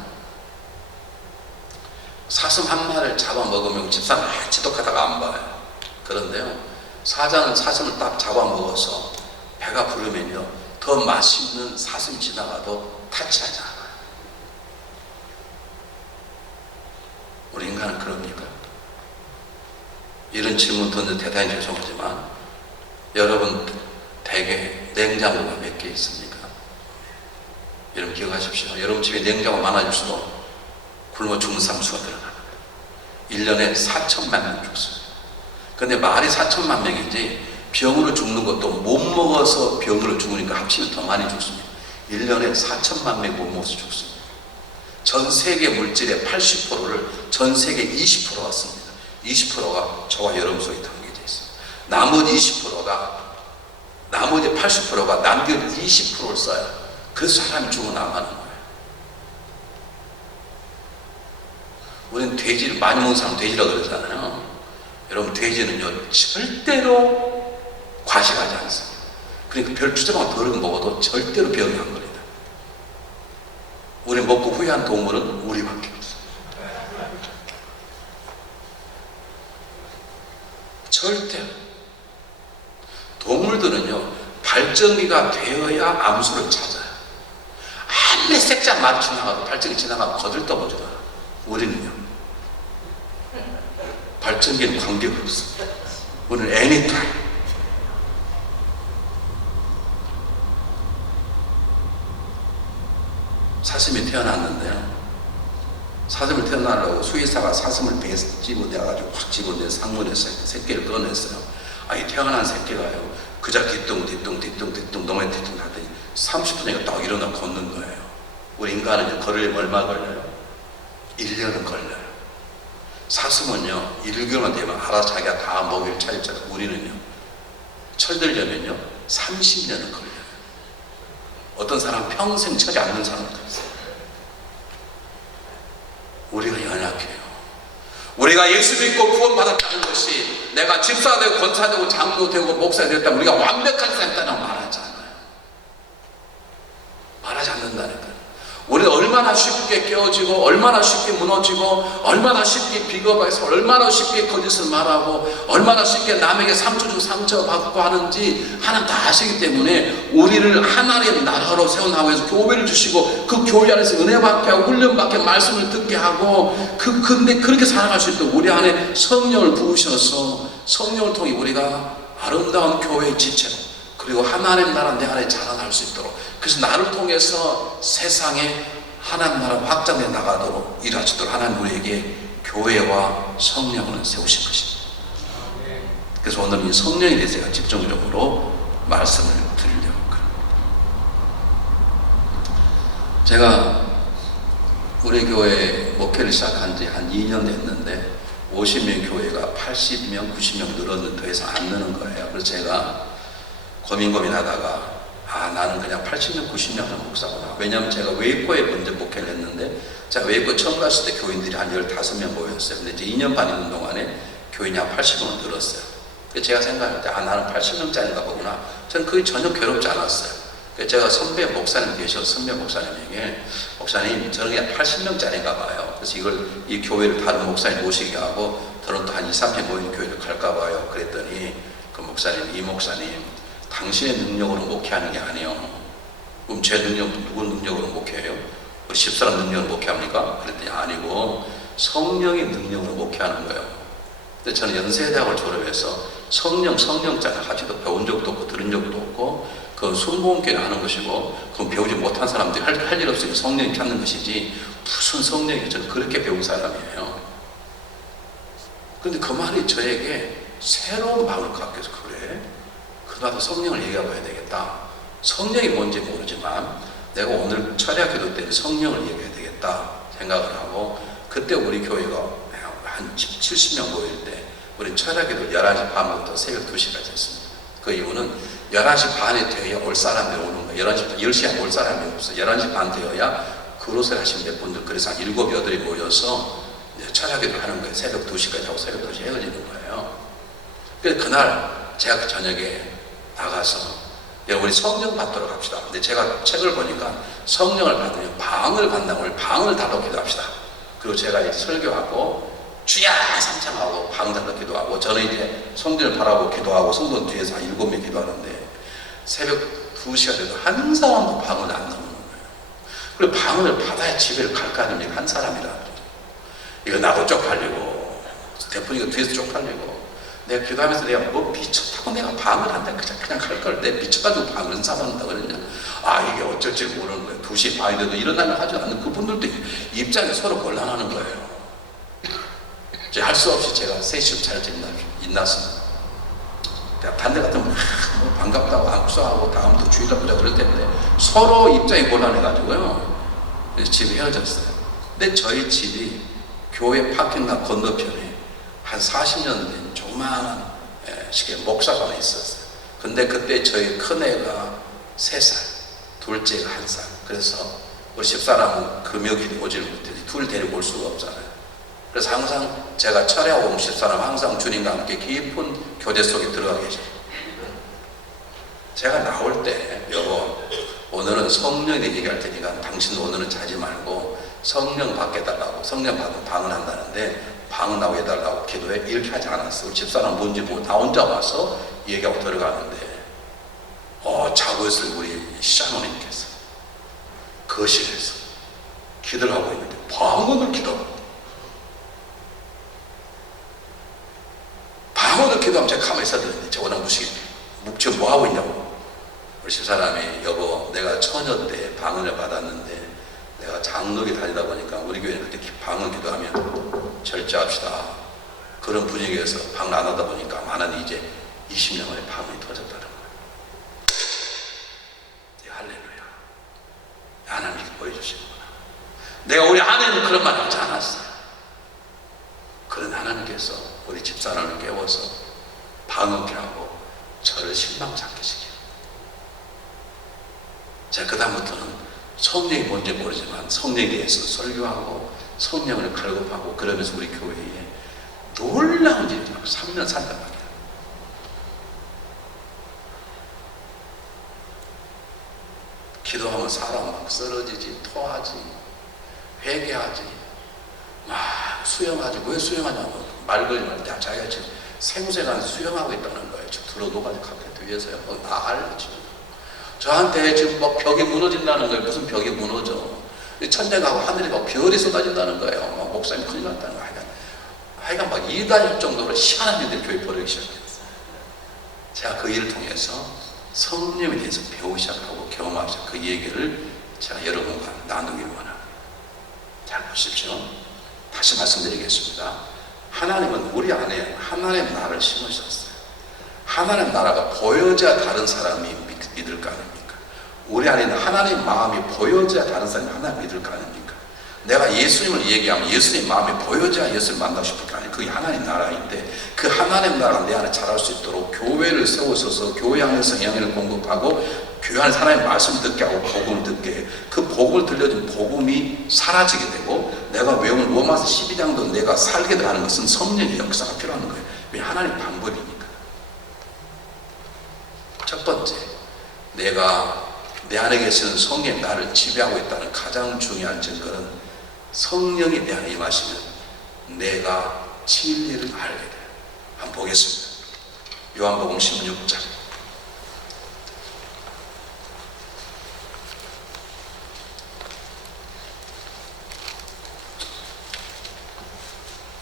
사슴 한 마리를 잡아먹으면 집사람 지독하다가 안 봐요. 그런데요, 사자는 사슴을 딱 잡아먹어서 배가 부르면요, 더 맛있는 사슴이 지나가도 타치하지 않아요. 우리 인간은 그럽니까? 이런 질문 던져 대단히 죄송하지만 여러분 댁에 냉장고가 몇 개 있습니까? 여러분 기억하십시오. 여러분 집에 냉장고 많아질수록 굶어 죽는 사람 수가 늘어납니다. 1년에 4천만 명 죽습니다. 근데 말이 4천만 명이지 병으로 죽는 것도 못 먹어서 병으로 죽으니까 합치면 더 많이 죽습니다. 1년에 4천만 명이 못 먹어서 죽습니다. 전 세계 물질의 80%를 전 세계 20%가 씁니다. 20%가 저와 여러분 속에 담겨져 있습니다. 나머지 80%가 남겨진 20%를 써요. 그래서 사람이 죽어나가는 거예요. 우리는 돼지를 많이 먹는 사람 돼지라고 그러잖아요. 여러분, 돼지는요 절대로 과식하지 않습니다. 그러니까 별 주저만 더러운 거 먹어도 절대로 병이 안 걸립니다. 우리 먹고 후회한 동물은 우리밖에 없어요. 절대. 동물들은요 발정기가 되어야 암수를 찾아요. 아무리 색자 말이 지나가도 발정기 지나가도 거들떠보지도 않아요. 우리는요 발정기는 관계가 없어요. 우리는 애니타임. 사슴이 태어났는데요, 사슴을 태어나려고 수의사가 사슴을 배에서 집어내가지고 확 집어내 상문에서 새끼를 꺼냈어요. 아이 태어난 새끼가요 그자 뒤뚱 너무 뒤뚱 하더니 30분에 딱 일어나 걷는 거예요. 우리 인간은 걸으려면 얼마 걸려요? 1년은 걸려요. 사슴은요 1개월만 되면 알아서 자기가 다 먹이를 찾을잖아요. 우리는요 철들려면요 30년은 걸려요. 어떤 사람은 평생 처지 않는 사람도 있어요. 우리가 연약해요. 우리가 예수 믿고 구원받았다는 것이 내가 집사 되고 권사 되고 장로 되고 목사 되었다면 우리가 완벽한 사람이라고 말하지 않아요. 말하지 않는다니까요. 우리는 얼마나 쉽게 깨어지고 얼마나 쉽게 무너지고 얼마나 쉽게 비겁해서 얼마나 쉽게 거짓을 말하고 얼마나 쉽게 남에게 상처 주고 상처받고 하는지 하나님 다 아시기 때문에 우리를 하나님의 나라로 세워나가기 위해서 교회를 주시고 그 교회 안에서 은혜 받게 하고 훈련 받게 말씀을 듣게 하고 근데 그렇게 살아갈 수 있도록 우리 안에 성령을 부으셔서 성령을 통해 우리가 아름다운 교회의 지체로 그리고 하나님 나라 내 안에 자라날 수 있도록 그래서 나를 통해서 세상에 하나님 나라 확장해 나가도록 일하시도록 하나님 우리에게 교회와 성령을 세우신 것입니다. 그래서 오늘 이 성령에 대해서 제가 집중적으로 말씀을 드리려고 합니다. 제가 우리 교회 목회를 시작한 지 한 2년 됐는데 50명 교회가 80명, 90명 늘었는데 더 이상 안 느는 거예요. 그래서 제가 고민하다가 나는 그냥 80명, 90명 하는 목사구나. 왜냐하면 제가 외국에 먼저 목회를 했는데 제가 외국 처음 갔을 때 교인들이 한 15명 모였어요. 근데 이제 2년 반 있는 동안에 교인이 한 80명 늘었어요. 그래서 제가 생각할 때 나는 80명짜리인가 보구나. 저는 그게 전혀 괴롭지 않았어요. 그래서 제가 선배 목사님 계셔서 선배 목사님에게 목사님 저는 그냥 80명짜리인가 봐요. 그래서 이 교회를 다른 목사님 모시게 하고 저는 또 한 2, 3회 모이는 교회를 갈까 봐요. 그랬더니 그 목사님, 이 목사님 당신의 능력으로 목회하는 게 아니에요. 그럼 제 능력, 누구 능력으로 목회해요? 우리 집사람 능력으로 목회합니까? 그랬더니 아니고 성령의 능력으로 목회하는 거예요. 근데 저는 연세대학을 졸업해서 성령자는 하지도 배운 적도 없고 들은 적도 없고 그건 순복음교회는 하는 것이고 그건 배우지 못한 사람들이 할 일 없으니까 성령이 찾는 것이지 무슨 성령이 저는 그렇게 배운 사람이에요. 근데 그 말이 저에게 새로운 마음을 갖게 해서 그래? 나도 성령을 얘기해 봐야 되겠다. 성령이 뭔지 모르지만 내가 오늘 철야 기도 때는 성령을 얘기해야 되겠다 생각을 하고 그때 우리 교회가 한 70명 모일 때 우리 철야 기도 11시 반부터 새벽 2시까지 했습니다. 그 이유는 11시 반에 되어야 올 사람들이 오는 거예요. 10시에 올 사람이 없어요. 11시 반 되어야 그릇을 하신 몇 분들 그래서 한 7, 8이 모여서 철야 기도를 하는 거예요. 새벽 2시까지 하고 새벽 2시에 헤어지는 거예요. 그래서 그날 제가 그 저녁에 나가서 우리 성령 받도록 합시다. 근데 제가 책을 보니까 성령을 받으면 방을 받는다고 오늘 방을 달라고 기도합시다. 그리고 제가 이제 설교하고 주야 삼창하고 방 달라고 기도하고 저는 이제 성전을 바라보고 기도하고 성전 뒤에서 한 7명 기도하는데 새벽 2시가 돼도 한 사람도 방을 안 넘는 거예요. 그리고 방을 받아야 집에 갈 거 아닙니까? 한 사람이라. 이거 나도 쪽팔리고 대표님이 뒤에서 쪽팔리고 내가 기도하면서 내가 뭐 미쳤다고 내가 방을 한다 그냥 갈 걸 내 미쳐가지고 방을 사만다 그랬냐. 이게 어쩔지 모르는 거예요. 2시 반이 돼도 일어나면 하지 않는 그분들도 입장이 서로 곤란하는 거예요. 할 수 없이 제가 3시쯤 잘 일났습니다. 반대 같으면 반갑다고 악수하고 다음부터 주일날 보자 그럴 텐데 서로 입장이 곤란해가지고요. 그래서 집에 헤어졌어요. 근데 저희 집이 교회 파킹lot 건너편에 한 40년 된 조그마한 목사관에 있었어요. 근데 그때 저희 큰애가 3살, 둘째가 1살. 그래서 우리 집사람은 금요일에 오질 못해서 둘 데리고 올 수가 없잖아요. 그래서 항상 제가 철야하고 온 집사람 항상 주님과 함께 깊은 교제 속에 들어가 계셔요. 제가 나올 때 여보 오늘은 성령에 얘기할 테니까 당신 오늘은 자지 말고 성령 받게 달라고 성령 받으면 방을 한다는데 방 나오게 해달라고 기도해. 이렇게 하지 않았어. 우리 집사람 뭔지 모르고 나 혼자 와서 얘기하고 들어가는데 자고 있을 우리 샤노님께서 거실에서 기도를 하고 있는데 방언을 기도하고 방언을 기도하면 제가 가만히 있었는데 제가 워낙 지금 뭐 하고 있냐고. 우리 집사람이 여보 내가 처녀 때 방언을 받았는데 내가 장로교 다니다 보니까 우리 교회는 그때 방언 기도하면 절제합시다. 그런 분위기에서 방을 안 하다 보니까 많은 이제 20년 만에 방언이 터졌다는 거예요. 할렐루야. 하나님이 보여주시는구나. 내가 우리 아내는 그런 말 하지 않았어요. 그런 하나님께서 우리 집사람을 깨워서 방언케 하고 저를 실망치 않게 시켜요. 제가 그 다음부터는 성령이 뭔지 모르지만 성령에 대해서 설교하고 성령을 갈급하고 그러면서 우리 교회에 놀라운 일이 3년 산단 말이에요. 기도하면 사람 막 쓰러지지 토하지 회개하지. 막 수영하지. 왜 수영하냐고. 말 걸리면 자기가 지금 생생한 수영하고 있다는 거예요. 지금 들어놓아가지고 카페트 위에서요. 다 알지. 저한테 지금 뭐 벽이 무너진다는 거예요. 무슨 벽이 무너져. 천장하고 하늘에 막 별이 쏟아진다는 거예요. 막 목사님 큰일 났다는 거예요. 하여간 막 이단일 정도로 희한한 일들이 교회 벌어지기 시작했어요. 제가 그 일을 통해서 성령에 대해서 배우기 시작하고 경험하기 시작. 그 얘기를 제가 여러분과 나누길 원합니다. 잘 보십시오. 다시 말씀드리겠습니다. 하나님은 우리 안에 하나님의 나라를 심으셨어요. 하나님의 나라가 보여져야 다른 사람이 믿을 거 아닙니까? 우리 안에 있는 하나님의 마음이 보여져야 다른 사람이 하나님 믿을 거 아닙니까? 내가 예수님을 얘기하면 예수님 마음이 보여져야 예수를 만나고 싶을 거 아니에요. 그게 하나님 나라인데 그 하나님 나라가 내 안에 자랄 수 있도록 교회를 세우셔서 교회 안에서 영향을 공급하고 교회 안에서 하나님의 말씀을 듣게 하고 복음을 듣게 해요. 그 복음을 들려준 복음이 사라지게 되고 내가 외운 로마서 12장도 내가 살게 되는 것은 성령의 역사가 필요한 거예요. 왜? 하나님의 방법이니까. 첫 번째, 내가 내 안에 계시는 성령이 나를 지배하고 있다는 가장 중요한 증거는 성령이 내 안에 임하시면 내가 진리를 알게 돼요. 한번 보겠습니다. 요한복음 16장.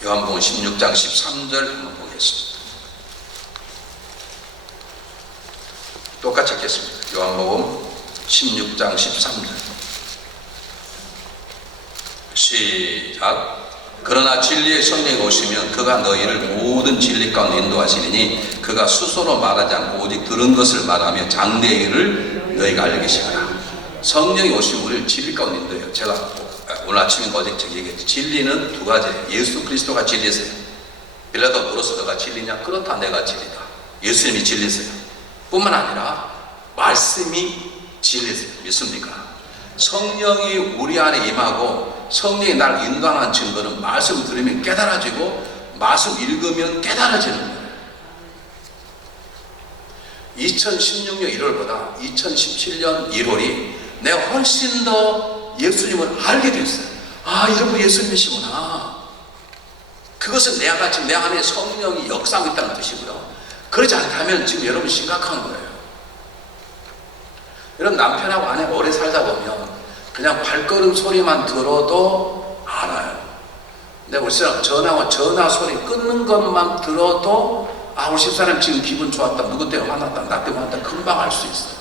요한복음 16장 13절 한번 보겠습니다. 똑같이 읽겠습니다. 요한복음 16장 13절 시작. 그러나 진리의 성령이 오시면 그가 너희를 모든 진리 가운데 인도하시리니 그가 스스로 말하지 않고 오직 들은 것을 말하며 장래의 일을 너희가 알게 하라. 성령이 오시면 우리를 진리 가운데 인도해요. 제가 오늘 아침에 어제 얘기했죠. 진리는 두 가지예요. 예수 그리스도가 진리세요. 빌라도 물어서 너가 진리냐? 그렇다. 내가 진리다. 예수님이 진리세요. 뿐만 아니라 말씀이 진리세요. 믿습니까? 성령이 우리 안에 임하고 성령이 날 인도하는 증거는 말씀 들으면 깨달아지고 말씀 읽으면 깨달아지는 거예요. 2016년 1월보다 2017년 1월이 내가 훨씬 더 예수님을 알게 됐어요. 아, 이런 분 예수님이시구나. 그것은 내가 지금 내 안에 성령이 역사하고 있다는 뜻이고요. 그렇지 않다면 지금 여러분 심각한 거예요. 여러분 남편하고 아내가 오래 살다 보면 그냥 발걸음 소리만 들어도 알아요. 근데 우리 사람 전화 소리 끊는 것만 들어도 아, 우리 집사람 지금 기분 좋았다, 누구 때문에 화났다, 나 때문에 화났다, 금방 알 수 있어요.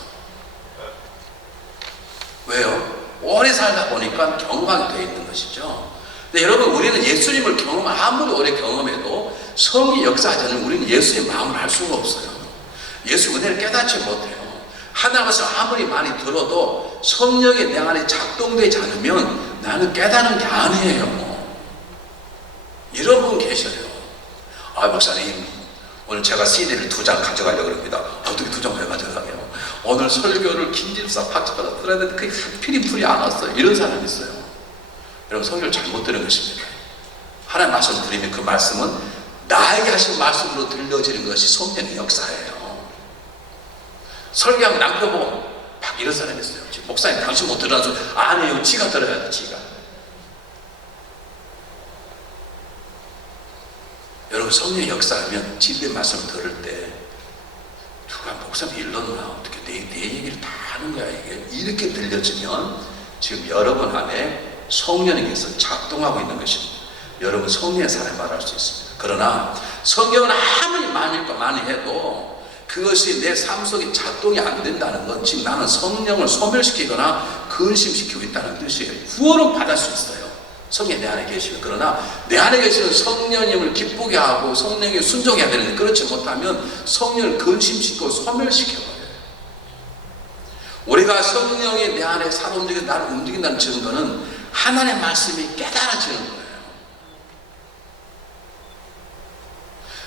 왜요? 오래 살다 보니까 경험하게 되어 있는 것이죠. 근데 여러분, 우리는 예수님을 아무리 오래 경험해도 성이 역사하지 않으면 우리는 예수의 마음을 알 수가 없어요. 예수 은혜를 깨닫지 못해요. 하나님께서 아무리 많이 들어도 성령이 내 안에 작동되지 않으면 나는 깨닫는 게 아니에요. 이런 분 계셔요. 아, 목사님, 오늘 제가 CD를 2장 가져가려고 합니다. 어떻게 2장 왜 가져가요? 오늘 설교를 김집사 파트가 들어야 되는데 그게 하필이 풀이 안 왔어요. 이런 사람이 있어요. 여러분, 설교를 잘못 들은 것입니다. 하나님 말씀 드리면 그 말씀은 나에게 하신 말씀으로 들려지는 것이 성령의 역사예요. 설교하면 남편 보고 막 이런 사람이 있어요. 목사님 당신 못 들어서 아니에요. 지가 들어야 돼. 지가. 여러분, 성령의 역사하면 진리의 말씀을 들을 때 누가 목사님 일렀나? 어떻게 내 얘기를 다 하는 거야 이게. 이렇게 들려지면 지금 여러분 안에 성령님께서 작동하고 있는 것입니다. 여러분 성령의 사람을 말할 수 있습니다. 그러나 성경은 아무리 많이 해도 그것이 내 삶 속에 작동이 안 된다는 건 지금 나는 성령을 소멸시키거나 근심시키고 있다는 뜻이에요. 구원은 받을 수 있어요. 성령이 내 안에 계시면. 그러나 내 안에 계시는 성령님을 기쁘게 하고 성령에 순종해야 되는데 그렇지 못하면 성령을 근심시키고 소멸시켜버려요. 우리가 성령이 내 안에 살아 움직여 나를 움직인다는 증거는 하나님의 말씀이 깨달아지는 거예요.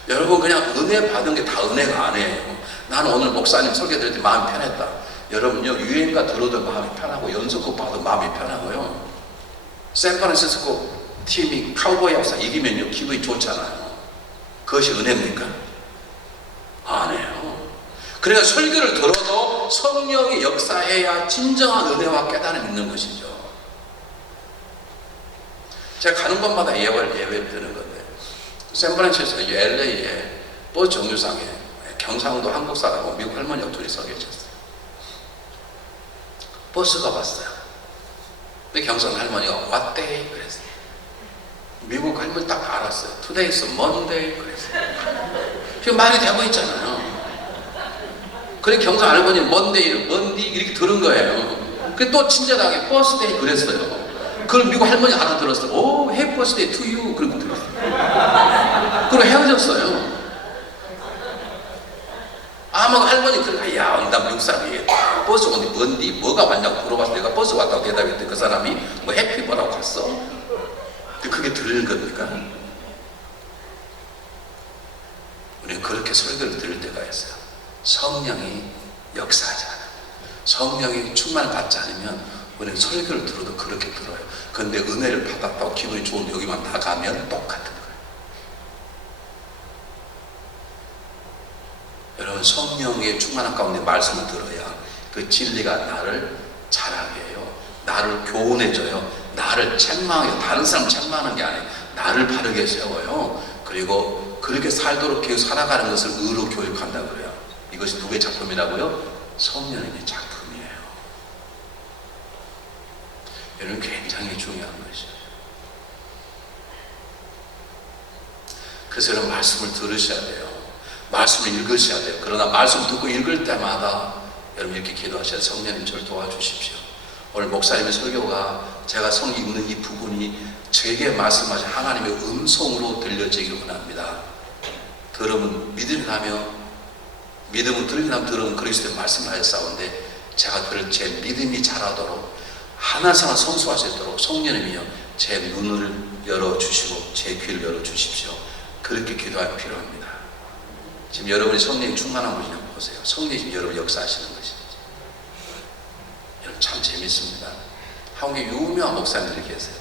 여러분, 그냥 은혜 받은 게 다 은혜가 아니에요. 나는 오늘 목사님 설교 들을 때 마음이 편했다. 여러분요, 유행가 들어도 마음이 편하고 연속곡 봐도 마음이 편하고요. 샌프란시스코 팀이 카우보이 합사 이기면요 기분이 좋잖아요. 그것이 은혜입니까? 아니에요. 그러니까 설교를 들어도 성령이 역사해야 진정한 은혜와 깨달음이 있는 것이죠. 제가 가는 곳마다 예외를 드는 건데, 샌프란시스코 LA에 버스 정류장에 경상도 한국 사람하고 미국 할머니가 둘이 서 계셨어요. 버스가 왔어요. 근데 경상도 할머니가 What day? 그랬어요. 미국 할머니 딱 알았어요. Today is Monday. 그랬어요. 지금 말이 되고 있잖아요. 그래 경상 할머니 Monday를 Monday 이렇게 들은 거예요. 그래 또 친절하게 Birthday 그랬어요. 그걸 미국 할머니 알아들었어요. 오, Happy Birthday to you. 그러고 들었어요. 그리고 헤어졌어요. 아마 할머니 그래, 야, 나 미국 사람이 버스 오는데 뭔디 뭐가 왔냐고 물어봐서 내가 버스 왔다고 대답했더니 그 사람이 뭐 해피 뭐라고 갔어. 근데 그게 들리는 겁니까? 우리는 그렇게 설교를 들을 때가 있어요. 성령이 역사하지 않아요. 성령이 충만을 받지 않으면 우리는 설교를 들어도 그렇게 들어요. 그런데 은혜를 받았다고 기분이 좋은데 여기만 다 가면 똑같은 거예요. 여러분, 성령의 충만한 가운데 말씀을 들어야 그 진리가 나를 자라게 해요. 나를 교훈해줘요. 나를 책망해요. 다른 사람 책망하는 게 아니에요. 나를 바르게 세워요. 그리고 그렇게 살도록 계속 살아가는 것을 의로 교육한다고 그래요. 이것이 누구의 작품이라고요? 성령의 작품이에요. 여러분, 굉장히 중요한 것이에요. 그래서 여러분, 말씀을 들으셔야 돼요. 말씀을 읽으셔야 돼요. 그러나 말씀 듣고 읽을 때마다 여러분 이렇게 기도하셔야 돼요. 성령님 저를 도와주십시오. 오늘 목사님의 설교가 제가 성경 읽는 이 부분이 제게 말씀하신 하나님의 음성으로 들려지기를 원합니다. 들으면 믿음이 나며, 믿음은 들음이 나면 들으면 그리스도의 말씀을 하였사온데, 제가 그를 제 믿음이 자라도록 하나님을 성수할 수 있도록 성령님이여 제 눈을 열어주시고 제 귀를 열어주십시오. 그렇게 기도할 필요합니다. 지금 여러분이 성령이 충만한 분이냐 보세요. 성령이 지금 여러분 역사하시는 것이지. 여러분 참 재밌습니다. 한국에 유명한 목사님들이 계세요.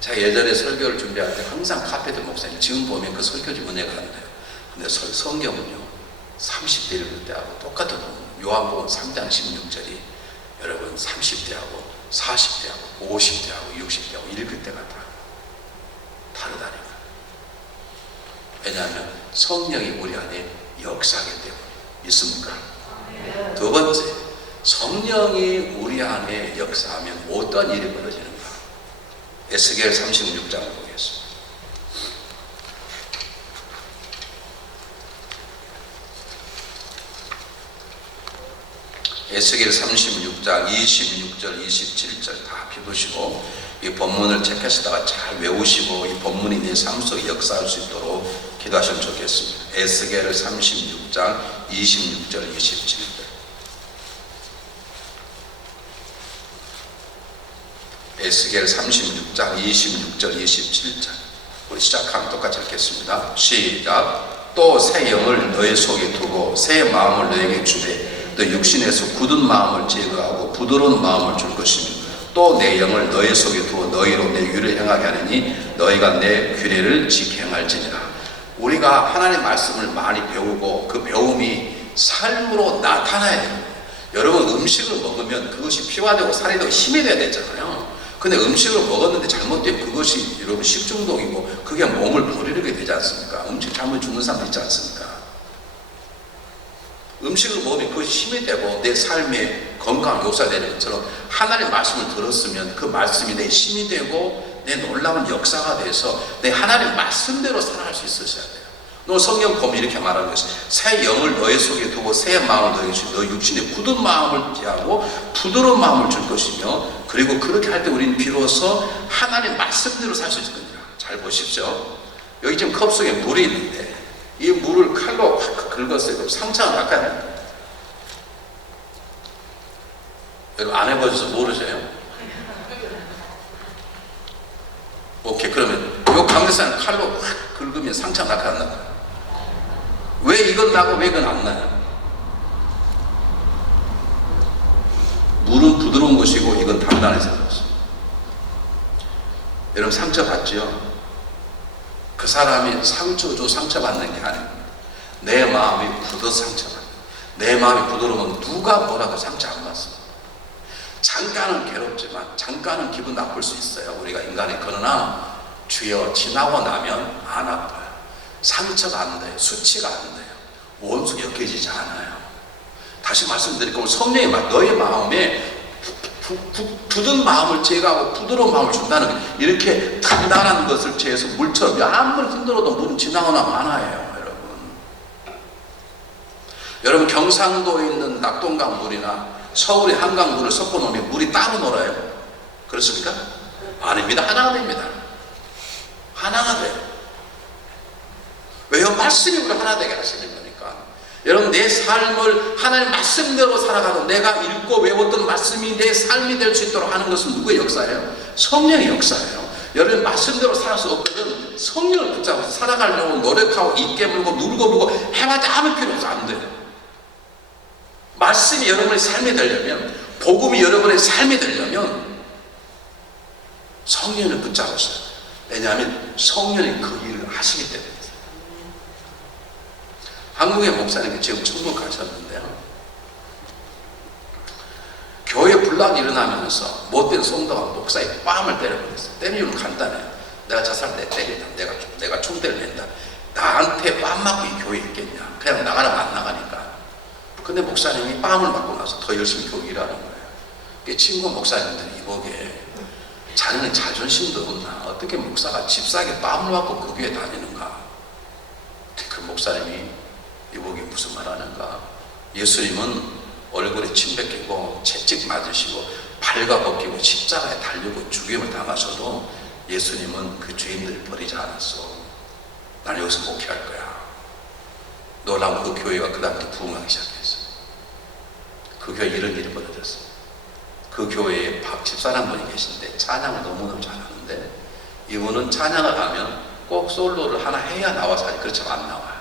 제가 예전에 설교를 준비할 때 항상 카페들 목사님, 지금 보면 그 설교지 은혜가 안 돼요. 근데 성경은요 30대 읽을 때하고 똑같은 부분, 요한복음 3장 16절이 여러분 30대하고 40대하고 50대하고 60대하고 읽을 때가 다 다르다니까. 왜냐하면 성령이 우리 안에 역사하기 때문에. 있습니까? 두 번째, 성령이 우리 안에 역사하면 어떤 일이 벌어지는가? 에스겔 36장을 보겠습니다. 에스겔 36장 26절 27절 다 비보시고 이 본문을 체크하시다가 잘 외우시고 이 본문이 내 삶 속에 역사할 수 있도록 기도하시면 좋겠습니다. 에스겔 36장 26절 27절. 에스겔 36장 26절 27절. 우리 시작하면 똑같이 읽겠습니다. 시작. 또 새 영을 너희 속에 두고 새 마음을 너에게 주되 너 육신에서 굳은 마음을 제거하고 부드러운 마음을 줄 것이며 또 내 영을 너희 속에 두어 너희로 내 규례를 행하게 하느니 너희가 내 규례를 지켜 행할지니라. 우리가 하나님의 말씀을 많이 배우고 그 배움이 삶으로 나타나야 됩니다. 여러분, 음식을 먹으면 그것이 피가 되고 살이 되고 힘이 돼야 되잖아요. 근데 음식을 먹었는데 잘못되면 그것이 여러분 식중독이고 그게 몸을 버리게 되지 않습니까? 음식 잘못 죽는 사람 있지 않습니까? 음식을 먹으면 그것이 힘이 되고 내 삶의 건강 요소가 되는 것처럼 하나님의 말씀을 들었으면 그 말씀이 내 힘이 되고 내 놀라운 역사가 돼서 내 하나님의 말씀대로 살아갈 수 있으셔야 돼요. 오늘 성경 보면 이렇게 말하는 것이 새 영을 너희 속에 두고 새 마음을 너희에게 주시고 너희 육신의 굳은 마음을 제하고 부드러운 마음을 줄 것이며 그리고 그렇게 할 때 우리는 비로소 하나님의 말씀대로 살 수 있을 겁니다. 잘 보십시오. 여기 지금 컵 속에 물이 있는데 이 물을 칼로 확 긁었어요. 그럼 상처가 닦아야 됩니다. 여러분 안 해보셔서 모르세요? 오케이, 그러면 요 강대상을 칼로 확 긁으면 상처가 나까 안 나요? 왜 이건 나고 왜 이건 안 나요? 물은 부드러운 것이고 이건 단단해서 그렇습니다. 여러분 상처 받죠? 그 사람이 상처받는 게 아닙니다. 내 마음이 굳어서 상처받는, 내 마음이 부드러우면 누가 뭐라도 상처 안 받습니다. 잠깐은 괴롭지만 잠깐은 기분 나쁠 수 있어요. 우리가 인간이. 그러나 주여 지나고 나면 안 아파요. 상처가 안 돼요. 수치가 안 돼요. 원수 엮여지지 않아요. 다시 말씀드리고 성령이 너의 마음에 굳은 마음을 제거하고 부드러운 마음을 준다는 이렇게 단단한 것을 제해서 물처럼 아무리 흔들어도 물은 지나거나 많아요. 여러분 경상도에 있는 낙동강 물이나 서울의 한강 물을 섞어 놓으면 물이 따로 놀아요. 그렇습니까? 아닙니다. 하나가 됩니다. 하나가 돼요. 왜요? 말씀이 우리 하나 되게 하시는 거니까. 여러분 내 삶을 하나님 말씀대로 살아가는, 내가 읽고 외웠던 말씀이 내 삶이 될 수 있도록 하는 것은 누구의 역사예요? 성령의 역사예요. 여러분 말씀대로 살 수 없거든. 성령을 붙잡아서 살아가려고 노력하고 입 깨물고 누르고 보고 해봤자 아무 필요 없어. 안 돼요. 말씀이 여러분의 삶이 되려면, 복음이 여러분의 삶이 되려면 성령을 붙잡으셔요. 왜냐하면 성령이 그 일을 하시기 때문에. 한국의 목사님이 지금 천국 가셨는데요, 교회 분란이 일어나면서 못된 성도가 목사의 뺨을 때려버렸어요. 때리는 이유는 간단해요. 내가 저 사람 때린다. 내가 총대를 낸다. 나한테 뺨 맞고 이 교회에 있겠냐. 그냥 나가라면 안 나가니까. 근데 목사님이 뺨을 맞고 나서 더 열심히 교회 일하는 거예요. 친구 목사님들이 이보게 자네는 자존심도 없나? 어떻게 목사가 집사에게 뺨을 맞고 그 교회 다니는가? 그 목사님이 이보게 무슨 말 하는가? 예수님은 얼굴에 침 뱉기고 채찍 맞으시고 발가 벗기고 십자가에 달리고 죽임을 당하셔도 예수님은 그 죄인들을 버리지 않았어. 난 여기서 목회할 거야. 놀라운 그 교회가 그 다음부터 부흥하기 시작했어요. 그 교회에 이런 일이 벌어졌어요. 그 교회에 박 집사라는 분이 계신데 찬양을 너무너무 잘하는데, 이분은 찬양을 하면 꼭 솔로를 하나 해야 나와서 하지, 그렇지만 안 나와요.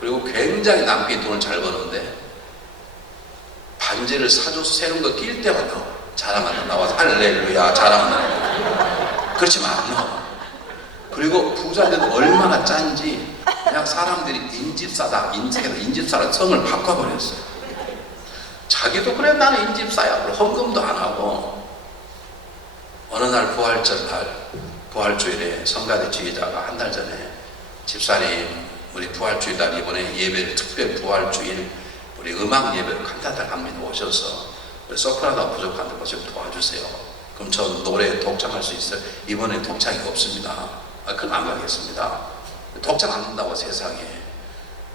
그리고 굉장히 남편이 돈을 잘 버는데 반지를 사줘서 새로운 거 낄 때만 나와. 자랑하면 나와서 할렐루야 자랑하는. 그렇지만 안 나와. 그리고 부자들은 얼마나 짠지 그냥 사람들이 인집사다, 인집사라 성을 바꿔버렸어요. 자기도 그래 나는 인집사야. 헌금도 안 하고. 어느 날 부활절 날, 부활주일에 성가대 지휘자가 한 달 전에 집사님 우리 부활주일 날 이번에 예배를 특별 부활주일 우리 음악 예배를 간단하게 합니다. 오셔서 우리 소프라노가 부족한데 뭐 좀 도와주세요. 그럼 저 노래 독창할 수 있어요? 이번에 독창이 없습니다. 그럼 안 가겠습니다. 독창 안 한다고 세상에.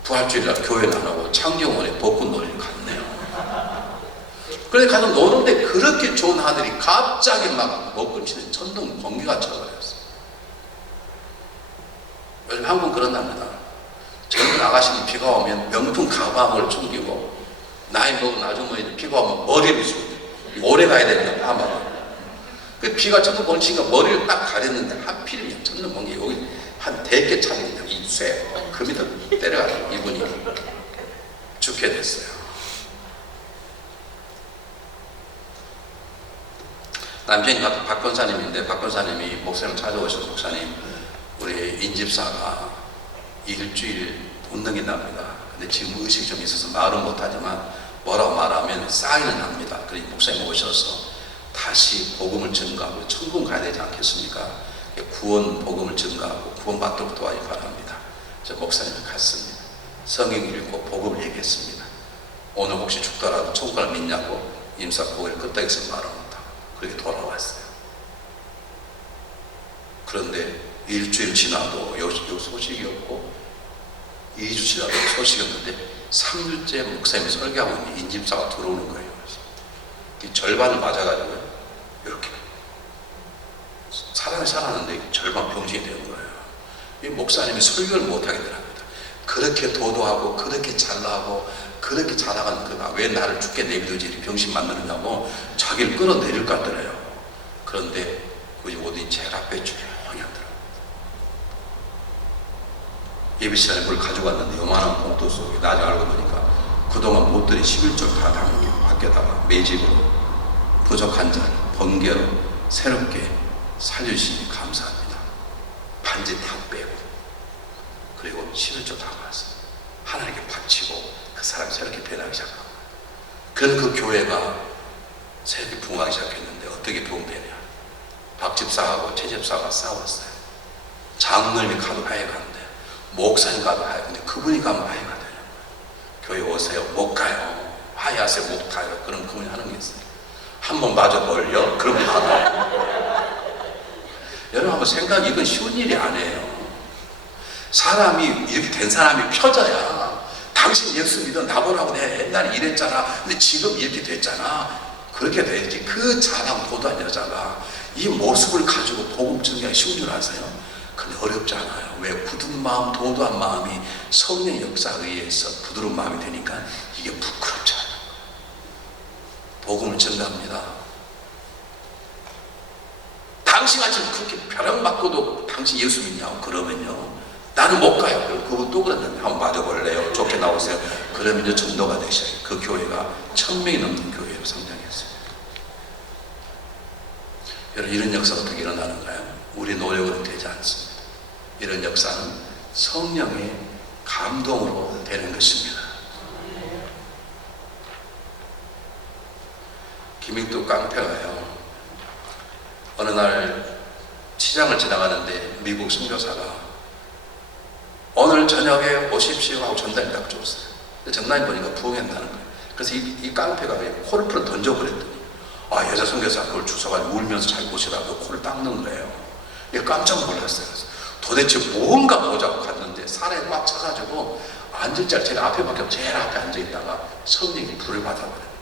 부활주일 날 교회는 안 하고 창경원에 벚꽃 놀이를 갔네요. 그런데 가서 노는데 그렇게 좋은 아들이 갑자기 막 먹금치는 천둥 번개가 쳐버렸어요. 요즘 한국은 그런답니다. 젊은 아가씨는 비가 오면 명품 가방을 챙기고, 나이 먹은 아주머니는 비가 오면 머리를 쏘고 오래 가야 되니까 파마가. 그 비가 천둥 번개가 머리를 딱 가렸는데 하필이면 천둥 번개 여기 한 100개 차게 이 쇠 그 밑에 때려가지고 이분이 죽게 됐어요. 남편이 박 권사님인데, 박 권사님이 목사님을 찾아오셔서 목사님 우리 인집사가 일주일 못 넘긴답니다. 근데 지금 의식이 좀 있어서 말은 못하지만 뭐라고 말하면 사인을 합니다. 그러니 목사님 오셔서 다시 복음을 증거하고 천국 가야 되지 않겠습니까? 구원 복음을 증거하고 구원 받도록 도와주기 바랍니다. 저 목사님이 갔습니다. 성경 읽고 복음을 얘기했습니다. 오늘 혹시 죽더라도 천국을 믿냐고 임사 고개를 끄덕여서 말합니다. 그렇게 돌아왔어요. 그런데 일주일 지나도 요 소식이 없고 2주 지나도 소식이 없는데 3주째 목사님이 설교하고 있는 인집사가 들어오는 거예요. 그래서 절반을 맞아가지고요, 이렇게 살았는데 절반 병신이 되는 거예요. 이 목사님이 설교를 못하게 되랍니다. 그렇게 도도하고 그렇게 잘나고 그렇게 자라가는 그가 왜 나를 죽게 내비두지 병신 만드느냐고 자기를 끌어내릴 것 같더래요. 그런데 그것이 어디 제일 앞에 조용히 하더라고요. 예배 시간에 뭘 가져갔는데 요만한 봉투 속에 나중에 알고 보니까 그동안 못 드린 11절 다 담은 게 밖에다가 매집으로 부족한 자를 번개로 새롭게 살려주시니 감사합니다. 반지 다 빼고 그리고 11절 다 가서 하나님께 바치고 그 사람이 새롭게 변하기 시작하고, 그런 그 교회가 새롭게 부흥하기 시작했는데 어떻게 부흥되냐? 박 집사하고 최 집사가 싸웠어요. 장로님이 가도 아예 가는데, 목사님 가도 아예 가는데, 그분이 가면 아예 가더라고요. 교회 오세요. 못 가요. 화해하세요. 못 가요. 그럼 그분이 하는 게 있어요. 한번 맞아 벌려? 그러면 가요. 여러분 한번 생각해. 이건 쉬운 일이 아니에요. 사람이 이렇게 된 사람이 펴져야, 당신 예수 믿어 나보라고 내가 옛날에 이랬잖아. 근데 지금 이렇게 됐잖아. 그렇게 돼야지. 그 자랑 도도한 여자가 이 모습을 가지고 복음 전개하기 쉬운 줄 아세요? 근데 어렵지 않아요. 왜? 굳은 마음, 도도한 마음이 성령의 역사에 의해서 부드러운 마음이 되니까 이게 부끄럽지 않아요. 복음을 전가합니다. 당신같이 그렇게 벼락맞고도 당신 예수 믿냐고 그러면요, 나는 못 가요. 그거 또 그랬는데 한번 맞아볼래요? 좋게 나오세요. 그러면요 전도가 되셔요. 그 교회가 1000명이 넘는 교회로 성장했어요. 여러분 이런 역사가 어떻게 일어나는가요? 우리 노력으로는 되지 않습니다. 이런 역사는 성령의 감동으로 되는 것입니다. 김익두 깡패가요, 어느 날 시장을 지나가는데 미국 선교사가 오늘 저녁에 오십시오 하고 전단을 딱 줬어요. 전단이 보니까 부흥한다는 거예요. 그래서 이 깡패가 코르프를 던져버렸더니, 여자 선교사가 그걸 주워가지고 울면서 자기 옷이라고 코를 닦는 거예요. 깜짝 놀랐어요. 그래서 도대체 뭔가 보자고 갔는데 산에 꽉 차가지고 앉을 자리 제일 앞에밖에 없고 제일 앞에 앉아있다가 성령이 불을 받아버려요.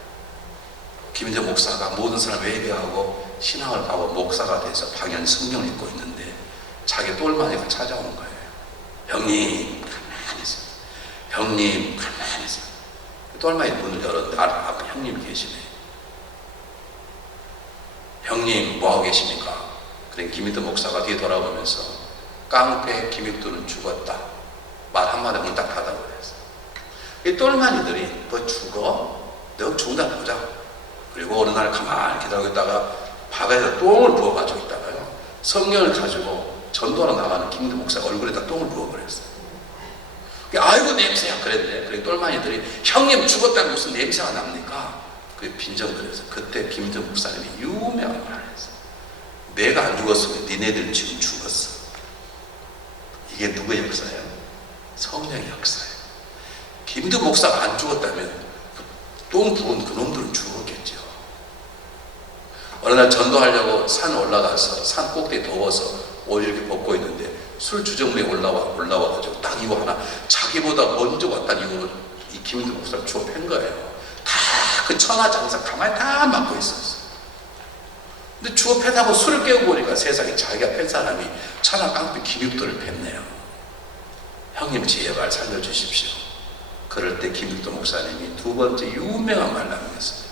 김인재 목사가 모든 사람 외배하고 신앙을 하고 목사가 돼서 방향 성령을 입고 있는데 자기 똘마니가 찾아온 거예요. 형님 가만히 있어요. 형님 가만히 있어요. 똘마니 문을 열었는데 앞에 형님이 계시네. 형님 뭐하고 계십니까? 그래 김익두 목사가 뒤에 돌아보면서 깡패 김익두는 죽었다 말 한마디 문을 딱 닫아버렸어요. 이 똘마니들이 너 죽어? 너 죽는다 보자. 그리고 어느 날 가만히 기다리고 있다가 바다에서 똥을 부어가지고 있다가요, 성령을 가지고 전도하러 나가는 김익두 목사가 얼굴에다 똥을 부어버렸어요. 아이고 냄새야 그랬는데, 그래 똘마니들이 형님 죽었다는 무슨 냄새가 납니까? 그게 빈정거려서 그때 김익두 목사님이 유명한 말을 했어요. 내가 안 죽었으면 니네들은 지금 죽었어. 이게 누구의 역사예요? 성령의 역사예요. 김익두 목사가 안 죽었다면 똥 부은 그놈들은 죽었겠죠. 어느 날 전도하려고 산 올라가서 산 꼭대기 더워서 옷 이렇게 벗고 있는데 술주정부에 올라와가지고 딱 이거 하나 자기보다 먼저 왔다는 이유로 이 김익두 목사를 주워 팬 거예요. 다 그 천하장사 가만히 다 맡고 있었어요. 근데 주워 패다고 술을 깨고 보니까 세상에 자기가 팬 사람이 천하 깡패 김익두를 팼네요. 형님 제발 살려주십시오. 그럴 때 김익두 목사님이 두 번째 유명한 말 남겼어요.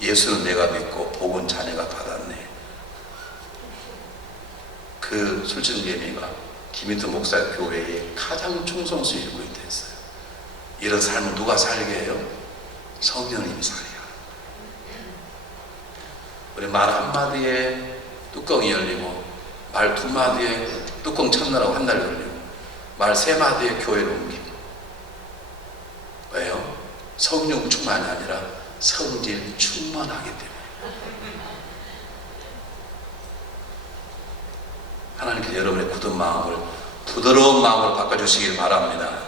예수는 내가 믿고 복은 자네가 받았네. 그 술집개미가 김익두 목사 교회에 가장 충성수 일꾼이 됐어요. 이런 삶을 누가 살게 해요? 성령님이 살게 해요. 우리 말 한마디에 뚜껑이 열리고, 말 두 마디에 뚜껑 찾느라고 한 달 걸리고, 말 세 마디에 교회로 옮기고. 왜요? 성령 충만이 아니라 성질 충만하기 때문에. 하나님께서 여러분의 굳은 마음을 부드러운 마음으로 바꿔주시길 바랍니다.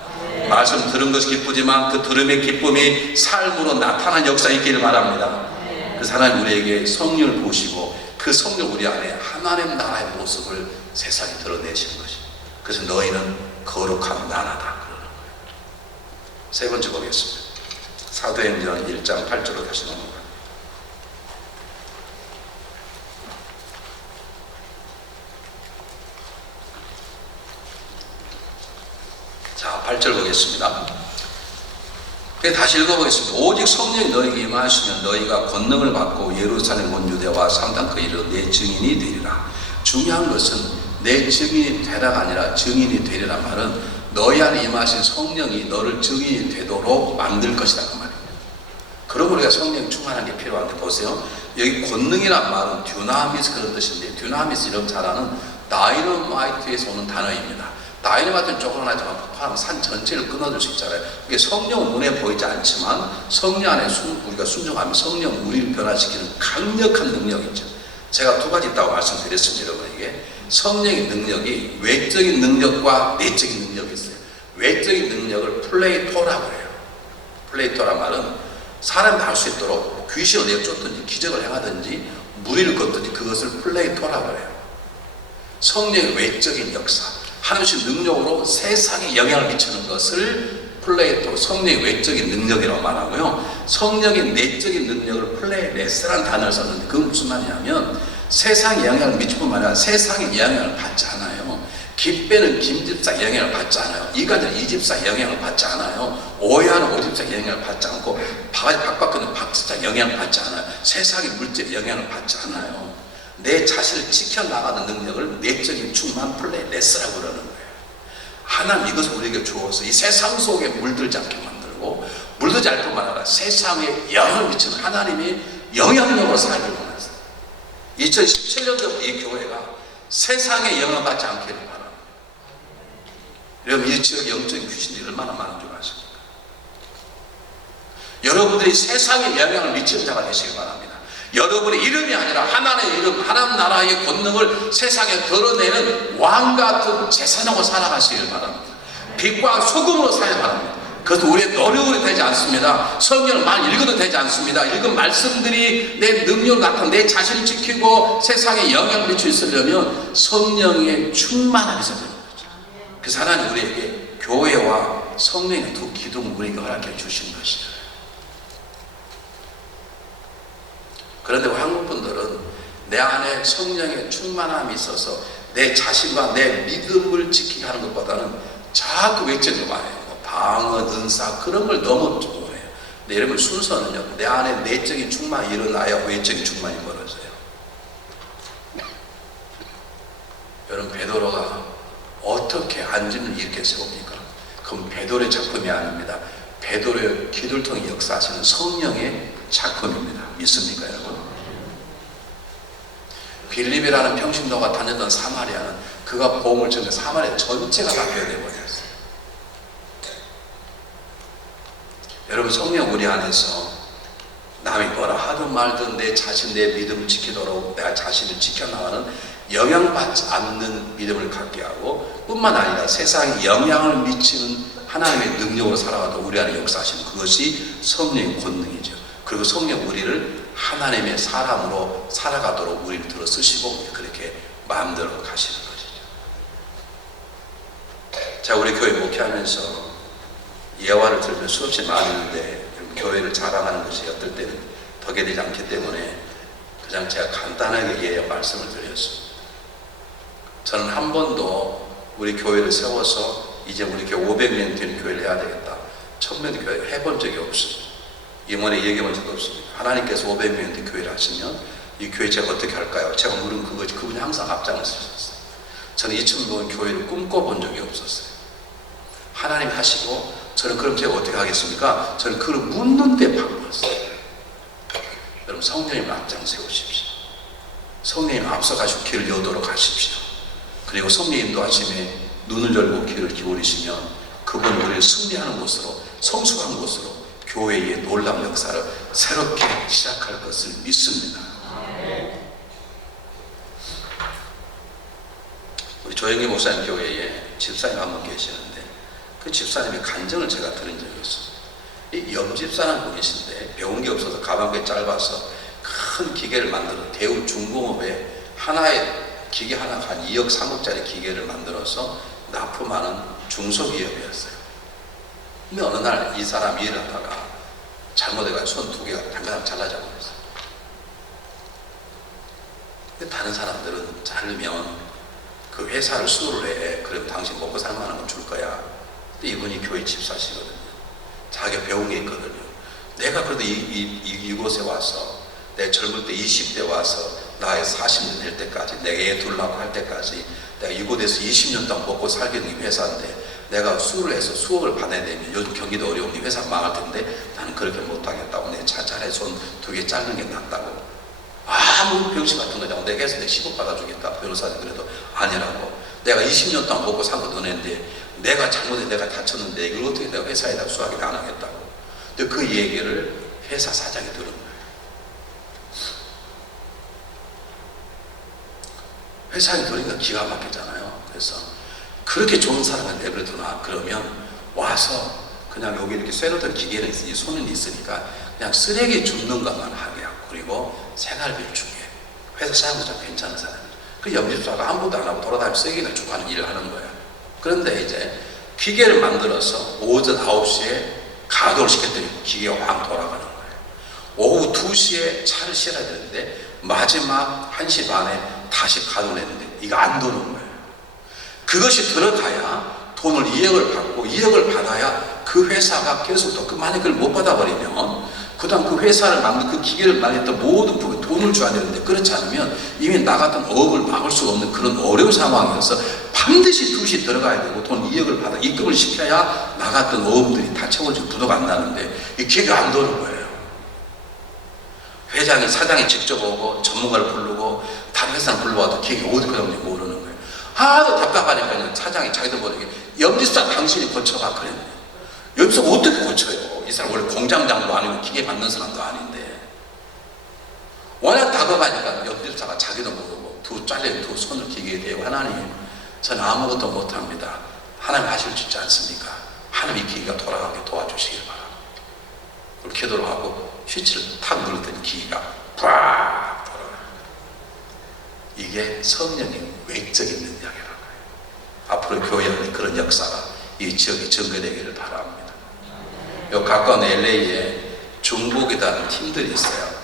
말씀 들은 것이 기쁘지만 그 들음의 기쁨이 삶으로 나타난 역사 있기를 바랍니다. 그래서 하나님 우리에게 성령을 보시고 그 성령 우리 안에 하나님 나라의 모습을 세상에 드러내시는 것입니다. 그래서 너희는 거룩한 나라다 그러는 거예요. 세 번째 보겠습니다. 사도행전 1장 8절로 다시 넘어갑니다. 자, 8절 보겠습니다. 다시 읽어보겠습니다. 오직 성령이 너희에게 임하시면 너희가 권능을 받고 예루살렘 온 유대와 삼당까지 이르러 내 증인이 되리라. 중요한 것은 내 증인이 되라가 아니라 증인이 되리라 말은 너희 안에 임하신 성령이 너를 증인이 되도록 만들 것이다 그 말입니다. 그럼 우리가 성령 충만한 게 필요한데 보세요. 여기 권능이란 말은 듀나미스 그런 뜻인데, 듀나미스 이런 단어는 다이너마이트에서 오는 단어입니다. 다이너마이트는 조그만하지만 폭발하면 산 전체를 끊어줄 수 있잖아요. 이게 성령은 눈에 보이지 않지만 성령 안에 우리가 순종하면 성령 우리를 변화시키는 강력한 능력이 있죠. 제가 두 가지 있다고 말씀드렸습니다. 여러분에게 성령의 능력이 외적인 능력과 내적인 능력이 있어요. 외적인 능력을 플레이토라고 해요. 플레이토란 말은 사람이 할 수 있도록 귀신을 내쫓든지 기적을 행하든지 무리를 걷든지 그것을 플레이토라고 해요. 성령의 외적인 역사, 하나님의 능력으로 세상에 영향을 미치는 것을 플레이토, 성령의 외적인 능력이라고 말하고요. 성령의 내적인 능력을 플레이레스라는 단어를 썼는데 그건 무슨 말이냐면 세상에 영향을 미칠 뿐만 아니라 세상에 영향을 받지 않아요. 김빼는 김집사 영향을 받지 않아요. 이간은 이집사 영향을 받지 않아요. 오해하는 오집사 영향을 받지 않고 박박근은 박집사 영향을 받지 않아요. 세상의 물질 영향을 받지 않아요. 내 자신을 지켜나가는 능력을 내적인 충만 플레이레스라고 그러는 거예요. 하나님 이것을 우리에게 주어서 이 세상 속에 물들지 않게 만들고 물들지 않을 뿐만 아니라 세상에 영향을 미치는 하나님의 영향력으로 살기를 원했어요. 2017년도부터 이 교회가 세상에 영향을 받지 않기를 바랍니다. 여러분 이 지역에 영적인 귀신이 얼마나 많은 줄 아십니까? 여러분들이 세상에 영향을 미치는 자가 되시기 바랍니다. 여러분의 이름이 아니라 하나님의 이름, 하나님 나라의 권능을 세상에 드러내는 왕같은 재산하고 살아가시길 바랍니다. 빛과 소금으로 살아야 바랍니다. 그것도 우리의 노력으로 되지 않습니다. 성경을 많이 읽어도 되지 않습니다. 읽은 말씀들이 내 능력으로 나타나 내 자신을 지키고 세상에 영향을 미쳐 있으려면 성령의 충만함이 있어야 됩니다. 그래서 하나님 우리에게 교회와 성령의 두 기둥을 우리에게 허락해 주신 것이죠. 그런데 한국 분들은 내 안에 성령의 충만함이 있어서 내 자신과 내 믿음을 지키게 하는 것보다는 자꾸 외적으로 말해요. 방언, 은사 그런 걸 너무 좋아해요. 근데 여러분 순서는요. 내 안에 내적인 충만이 일어나야 외적인 충만이 벌어져요. 여러분 베드로가 어떻게 안전을 이렇게 세웁니까? 그건 베드로의 작품이 아닙니다. 베드로의 기도를 통해 역사하시는 성령의 작품입니다. 믿습니까 여러분? 빌립이라는 평신도가 다녔던 사마리아는 그가 복음을 전해 사마리아 전체가 다 변해버렸어요. 여러분 성령 우리 안에서 남이 뭐라 하든 말든 내 자신 내 믿음을 지키도록 내 자신을 지켜나가는 영향받지 않는 믿음을 갖게 하고 뿐만 아니라 세상에 영향을 미치는 하나님의 능력으로 살아가도 우리 안에 역사하시는 그것이 성령의 권능이죠. 그리고 성령 우리를 하나님의 사람으로 살아가도록 우리를 들어 쓰시고 그렇게 마음대로 가시는 것이죠. 자, 우리 교회 목회하면서 예화를 들으면 수없이 많은데 교회를 자랑하는 것이 어떨 때는 덕에 되지 않기 때문에 그냥 제가 간단하게 예화 말씀을 드렸습니다. 저는 한 번도 우리 교회를 세워서 이제 우리 교회 500명 되는 교회를 해야 되겠다. 1000명 교회 해본 적이 없습니다. 임원에 얘기해본 적도 없습니다. 하나님께서 500명 된 교회를 하시면 이 교회 제가 어떻게 할까요? 제가 물은 그거지. 그분이 항상 앞장을 서셨어요. 저는 2000명 교회를 꿈꿔본 적이 없었어요. 하나님 하시고 저는 그럼 제가 어떻게 하겠습니까? 저는 그걸 묻는 데 바꿨어요. 여러분 성령님 앞장 세우십시오. 성령님 앞서가시고 길을 여도록 하십시오. 그리고 성령 인도하심에 눈을 열고 귀를 기울이시면 그분 우리를 승리하는 곳으로 성숙한 곳으로 교회의 놀라운 역사를 새롭게 시작할 것을 믿습니다. 우리 조영기 목사님 교회에 집사님 한 분 계시는데 그 집사님의 간증을 제가 들은 적이 있어요. 이 염집사라는 분이신데 배운 게 없어서 가방에 짧아서 큰 기계를 만들어 대우 중공업에 하나의 기계 하나가 한 2억 3억짜리 기계를 만들어서 납품하는 중소기업이었어요. 근데 어느 날 이 사람이 일을 하다가 잘못해가지고 손 두 개가 당장 잘라져 버렸어요. 근데 다른 사람들은 자르면 그 회사를 수를 해. 그럼 당신 먹고 살만한 건 줄 거야. 근데 이분이 교회 집사시거든요. 자기가 배운 게 있거든요. 내가 그래도 이곳에 와서 내 젊을 때 20대 와서 나의 40년 될 때까지 내가 애 둘 낳고 할 때까지 내가 이곳에서 20년 동안 먹고 살겠는 회사인데 내가 수를 해서 수억을 받아야 되면 요즘 경기도 어려우니 회사 망할 텐데 나는 그렇게 못하겠다고 내 차차에 손 두 개 자르는 게 낫다고 아무 병신 같은 거냐고 내가 해서 내가 10억 받아주겠다 변호사님 그래도 아니라고 내가 20년 동안 먹고 산 거 너네인데 내가 잘못해 내가 다쳤는데 이걸 어떻게 내가 회사에다 수하게 안 하겠다고 근데 그 얘기를 회사 사장이 들은 거예요. 회사에 그러니까 기가 막히잖아요. 그래서 그렇게 좋은 사람을 내버려두나 그러면 와서 그냥 여기 이렇게 쇠놓던 기계는 있으니 손은 있으니까 그냥 쓰레기 줍는 것만 하게 하고 그리고 생활비를 주게. 회사 사람도 좀 괜찮은 사람이죠. 그 영집사가 아무것도 안 하고 돌아다니면서 쓰레기나 주고 하는 일을 하는 거예요. 그런데 이제 기계를 만들어서 오전 9시에 가동을 시켰더니 기계가 확 돌아가는 거예요. 오후 2시에 차를 실어야 되는데 마지막 1시 반에 다시 가동을 했는데 이거 안 도는 거예요. 그것이 들어가야 돈을 2억을 받고 2억을 받아야 그 회사가 계속 또 만약에 그걸 못 받아버리면 그 다음 그 회사를 만든 그 기계를 만들었던 모든 돈을 줘야 되는데 그렇지 않으면 이미 나갔던 어업을 막을 수가 없는 그런 어려운 상황이어서 반드시 2시 들어가야 되고 돈 2억을 받아 입금을 시켜야 나갔던 어업들이 다 채워지고 부도가 안 나는데 이 기계가 안 도는 거예요. 회장이 사장이 직접 오고 전문가를 부르고 다른 회사를 불러와도 기계가 어디 가는지 모르는 거예요. 하도 답답하니까 사장이 자기도 모르게 염지사 당신이 고쳐봐 그랬네. 여기서 어떻게 고쳐요? 이 사람 원래 공장장도 아니고 기계 만든 사람도 아닌데 워낙 다급하니까 염지사가 자기도 모르고 잘린 두 손을 기계에 대고 하나님 저는 아무것도 못합니다. 하나님 하실 수 있지 않습니까? 하나님 이 기계가 돌아가게 도와주시길 바랍니다. 그리고 기도를 하고 스위치를 탁 눌렀더니 기계가 팍 돌아가요. 이게 성령의 외적인 능력이라는 거예요. 앞으로 교회 안에 그런 역사가 이 지역에 전개되기를 바랍니다. 요 가까운 LA에 중복이라는 팀들이 있어요.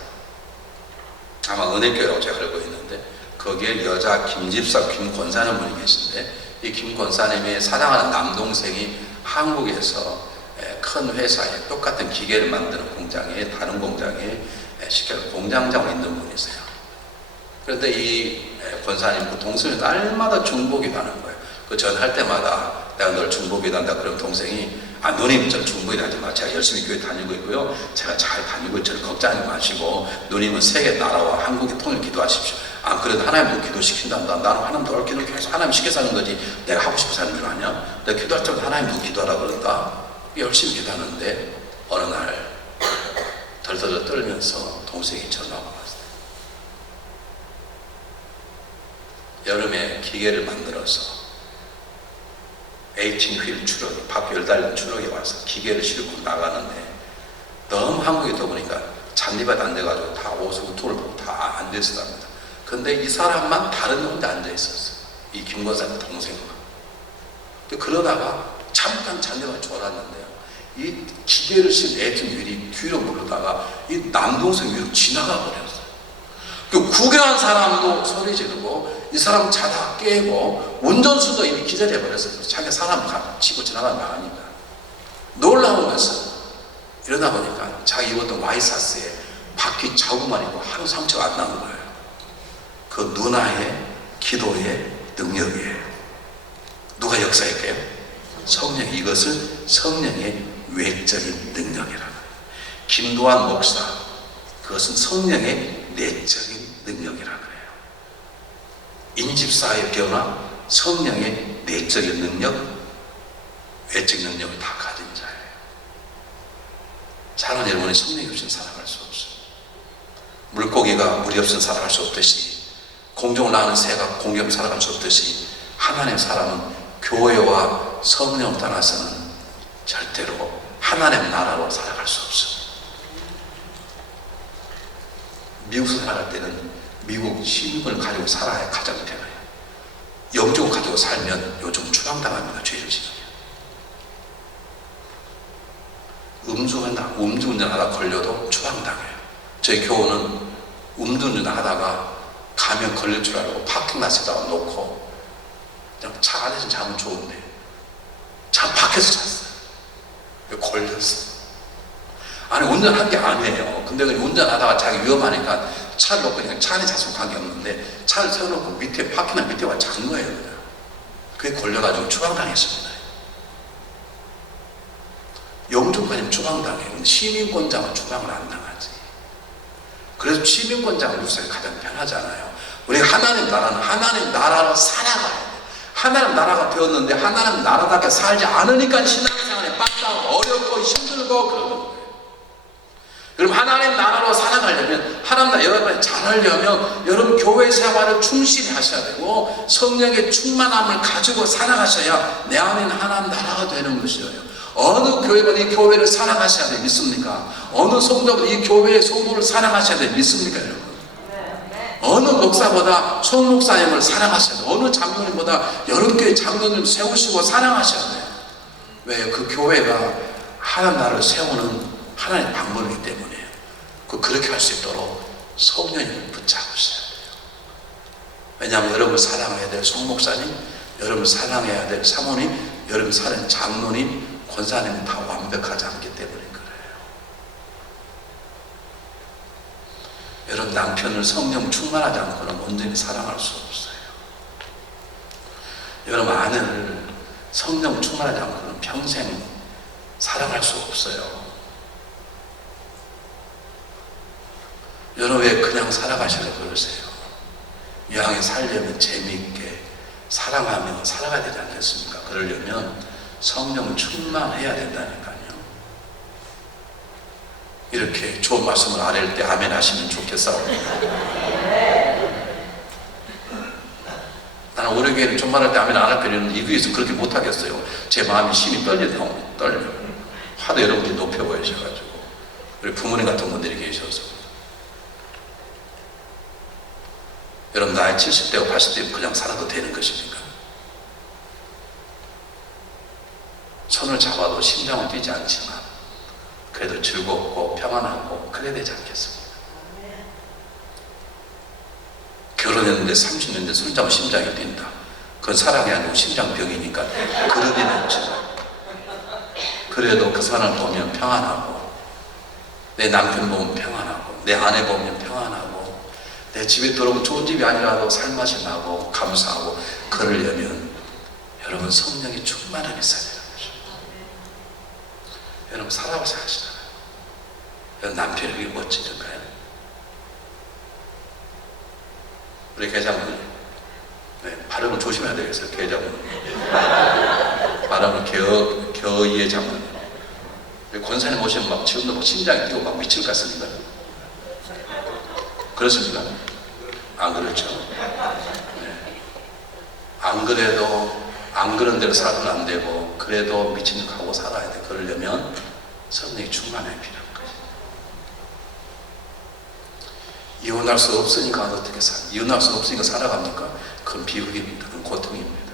아마 은혜교회라고 제가 알고 있는데 거기에 여자 김집사 김권사님 분이 계신데 이 김권사님의 사랑하는 남동생이 한국에서 큰 회사에 똑같은 기계를 만드는 공장에 다른 공장에 시켜서 공장장으로 있는 분이세요. 그런데 이 권사님 그 동생이 날마다 중복이 가는 거예요. 그 전할 때마다 내가 널 중복이 한다 그러면 동생이 누님 저 중복이 하지 마. 제가 열심히 교회 다니고 있고요. 제가 잘 다니고 있죠. 걱정하지 마시고 누님은 세계 나라와 한국의 통일 기도하십시오. 그래도 하나님도 기도시킨단다. 나는 하나님도 옳기는 계속 하나님 시켜서 하는 거지 내가 하고 싶어서 하는 줄 아냐? 내가 기도할 때마다 하나님도 기도하라 그런다. 열심히 기도하는데 어느 날 덜덜 떨면서 동생이 전화가 왔어요. 여름에 기계를 만들어서 18휠 추럭, 바퀴를 달린 추럭에 와서 기계를 싣고 나가는데 너무 한국에 더우니까 잔디밭 앉아가지고 다 옷을 돌을 보고 다 앉아있었답니다. 근데 이 사람만 다른 혼자 앉아있었어요. 이 김권사님 동생만. 그러다가 잠깐 잔디가 졸았는데요. 이 기계를 싣은 18휠이 뒤로 물러다가 이 남동생 위로 지나가 버렸어요. 그 구경한 사람도 소리 지르고 이 사람 자다 깨고 운전수도 이미 기절해버렸어요. 자기 사람 치고 지나간 거 아닙니다. 놀라운 것은 이러다 보니까 자기 입었던 와이사스에 바퀴 자국만 있고 하루 상처가 안 나는 거예요. 그 누나의 기도의 능력이에요. 누가 역사했게요? 성령이 이것을 성령의 외적인 능력이라는 거예요. 김도환 목사 그것은 성령의 내적인 능력이라는 거예요. 인집사의 변화 성령의 내적인 능력 외적인 능력을 다 가진 자예요. 사랑하는 여러분의 성령이 없이는 살아갈 수 없어요. 물고기가 물이 없이는 살아갈 수 없듯이 공중을 나는 새가 공기 없이 살아갈 수 없듯이 하나님의 사람은 교회와 성령을 떠나서는 절대로 하나님의 나라로 살아갈 수 없어요. 미국에서 살아갈 때는 미국 시민권을 가지고 살아야 가장 편해요. 영주권 가지고 살면 요즘 추방당합니다. 죄를 지으면. 음주운전하다 걸려도 추방당해요. 저희 교우는 음주운전 하다가 가면 걸릴 줄 알고 파킹라스에다가 놓고 그냥 차 안에서 자면 좋은데 차 밖에서 잤어요. 걸렸어. 아니 운전한 게 아니에요. 근데 운전하다가 자기 위험하니까 차를 놓고 그냥 차 안에 잤으면 관계없는데 차를 세워놓고 밑에 파킹란 밑에 와 잔 거예요. 그냥. 그게 걸려가지고 추방당했습니다. 영주권이면 추방당해요. 근데 시민권자는 추방을 안 당하지. 그래서 시민권자가 육사에 가장 편하잖아요. 우리가 하나님 나라는 하나님 나라로 살아가야 돼. 하나님 나라가 되었는데 하나님 나라답게 살지 않으니까 신앙생활에 빡다고 어렵고 힘들고 그러는 거예요. 여러분, 하나님 나라로 살아가려면, 하나님 나라 여러분이 잘하려면 여러분 교회 생활을 충실히 하셔야 되고 성령의 충만함을 가지고 살아가셔야 내 안에 하나님 나라가 되는 것이에요. 어느 교회가 이 교회를 사랑하셔야 돼 믿습니까? 어느 성도가 이 교회의 성도를 사랑하셔야 돼 믿습니까, 여러분? 어느 목사보다 총목사님을 사랑하셔야 돼. 어느 장로님보다 여러 교회 장로님 세우시고 사랑하셔야 돼요. 왜요? 그 교회가 하나님 나라를 세우는 하나님의 방법이기 때문이에요. 그렇게 할 수 있도록 성령님을 붙잡으셔야 돼요. 왜냐하면 여러분을 사랑해야 될 총목사님, 여러분을 사랑해야 될 사모님, 여러분을 사랑하는 장로님, 권사님은 다 완벽하지 않기 때문에 그래요. 여러분, 남편을 성령 충만하지 않고는 온전히 사랑할 수 없어요. 여러분, 아내를 성령 충만하지 않고는 평생 사랑할 수 없어요. 여러분, 왜 그냥 살아가시려고 그러세요? 이 땅에 살려면 재미있게 사랑하며 살아가야 되지 않겠습니까? 그러려면 성령 충만해야 된다니까요. 이렇게 좋은 말씀을 아랠 때 아멘 하시면 좋겠어요. 나는 오래교회는 존말할 때 아멘 안 할 때는 이거에서 그렇게 못하겠어요. 제 마음이 심히 떨려요. 하도 여러분들이 높여 보이셔가지고. 우리 부모님 같은 분들이 계셔서. 여러분, 나이 70대고 80대고 그냥 살아도 되는 것입니까? 손을 잡아도 심장은 뛰지 않지만 그래도 즐겁고 평안하고 그래야 되지 않겠습니까? 결혼했는데 30년 돼 손 잡으면 심장이 뛴다. 그건 사랑이 아니고 심장병이니까 그런 일은 없지만 그래도 그 사람을 보면 평안하고 내 남편 보면 평안하고 내 아내 보면 평안하고 내 집에 들어오면 좋은 집이 아니라도 살맛이 나고 감사하고 그러려면 여러분 성령이 충만하게 있어야 되는 것입니다. 여러분 살아봐서 하시잖아요. 여러분 남편이 그게 멋지던가요? 우리 계장님, 네, 발음을 조심해야 되겠어요. 계장님 발음을 겨이의 장모님. 권사님 오시면 막 지금도 막 심장이 뛰고 막 미칠 것 같습니다. 그렇습니까? 안 그렇죠? 네. 안 그래도 안 그런 대로 살아서는 안 되고 그래도 미친 척 하고 살아야 돼. 그러려면 성령이 충만하게 필요한 거지. 이혼할 수 없으니까 어떻게 이혼할 수 없으니까 살아갑니까? 그건 비극입니다. 그건 고통입니다.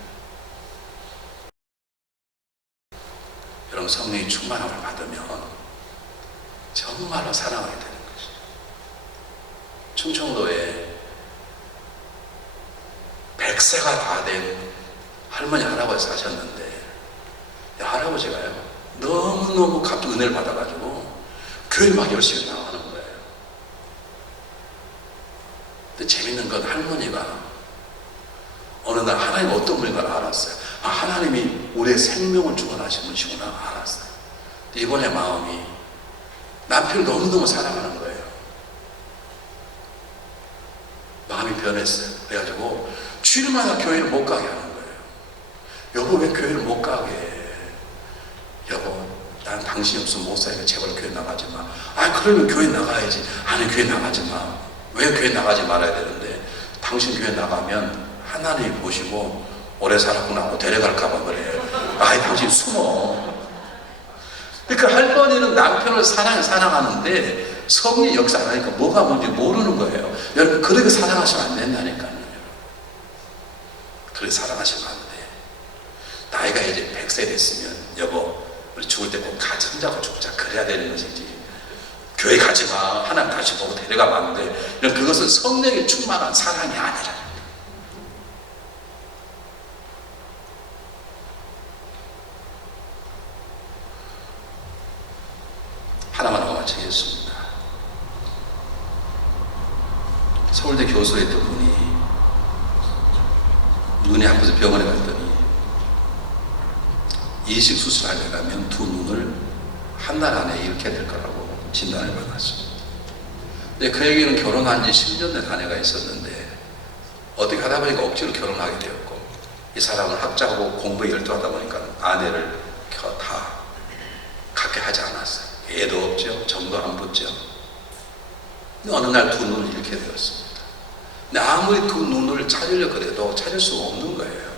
여러분 성령이 충만함을 받으면 정말로 사랑하게 되는 거죠. 충청도에 100세가 다 된 할머니 할아버지 사셨는데 할아버지가요 너무너무 갑자기 은혜를 받아가지고 교회 막 열심히 나가는 거예요. 근데 재밌는 건 할머니가 어느 날 하나님 어떤 분인가를 알았어요. 아, 하나님이 우리의 생명을 주관하신 분이시구나 알았어요. 근데 이번에 마음이 남편을 너무너무 사랑하는 거예요. 마음이 변했어요. 그래가지고 주일마다 교회를 못 가게 하는 거예요. 여보 왜 교회를 못 가게 해? 여보 난 당신이 없으면 못 살니까 제발 교회 나가지 마. 아 그러면 교회 나가야지. 아니 교회 나가지 마. 왜 교회 나가지 말아야 되는데 당신 교회 나가면 하나님이 보시고 오래 살았구나 하고 데려갈까봐 그래. 아이 당신 숨어. 그러니까 할머니는 남편을 사랑하는데 성령이 역사 안 하니까 뭐가 뭔지 모르는 거예요. 여러분 그렇게 사랑하시면 안 된다니까요. 그렇게 사랑하시면 안 돼. 나이가 이제 100세 됐으면 여보 우리 죽을 때 꼭 같이 손잡고 죽자 그래야 되는 것이지. 교회 가지 마. 하나님 다시 보고 데려가면 안 돼. 그것은 성령이 충만한 사랑이 아니라. 하나만 하고 마치겠습니다. 서울대 교수였던 분이 눈이 아파서 병원에 갔더니 이식 수술하려면 두 눈을 한 달 안에 잃게 될 거라고 진단을 받았습니다. 근데 그에게는 결혼한 지 10년 된 아내가 있었는데 어떻게 하다 보니까 억지로 결혼하게 되었고 이 사람은 학자고 공부에 열중하다 보니까 아내를 다 갖게 하지 않았어요. 애도 없죠. 정도 안 붙죠. 근데 어느 날 두 눈을 잃게 되었습니다. 근데 아무리 두 눈을 찾으려 그래도 찾을 수가 없는 거예요.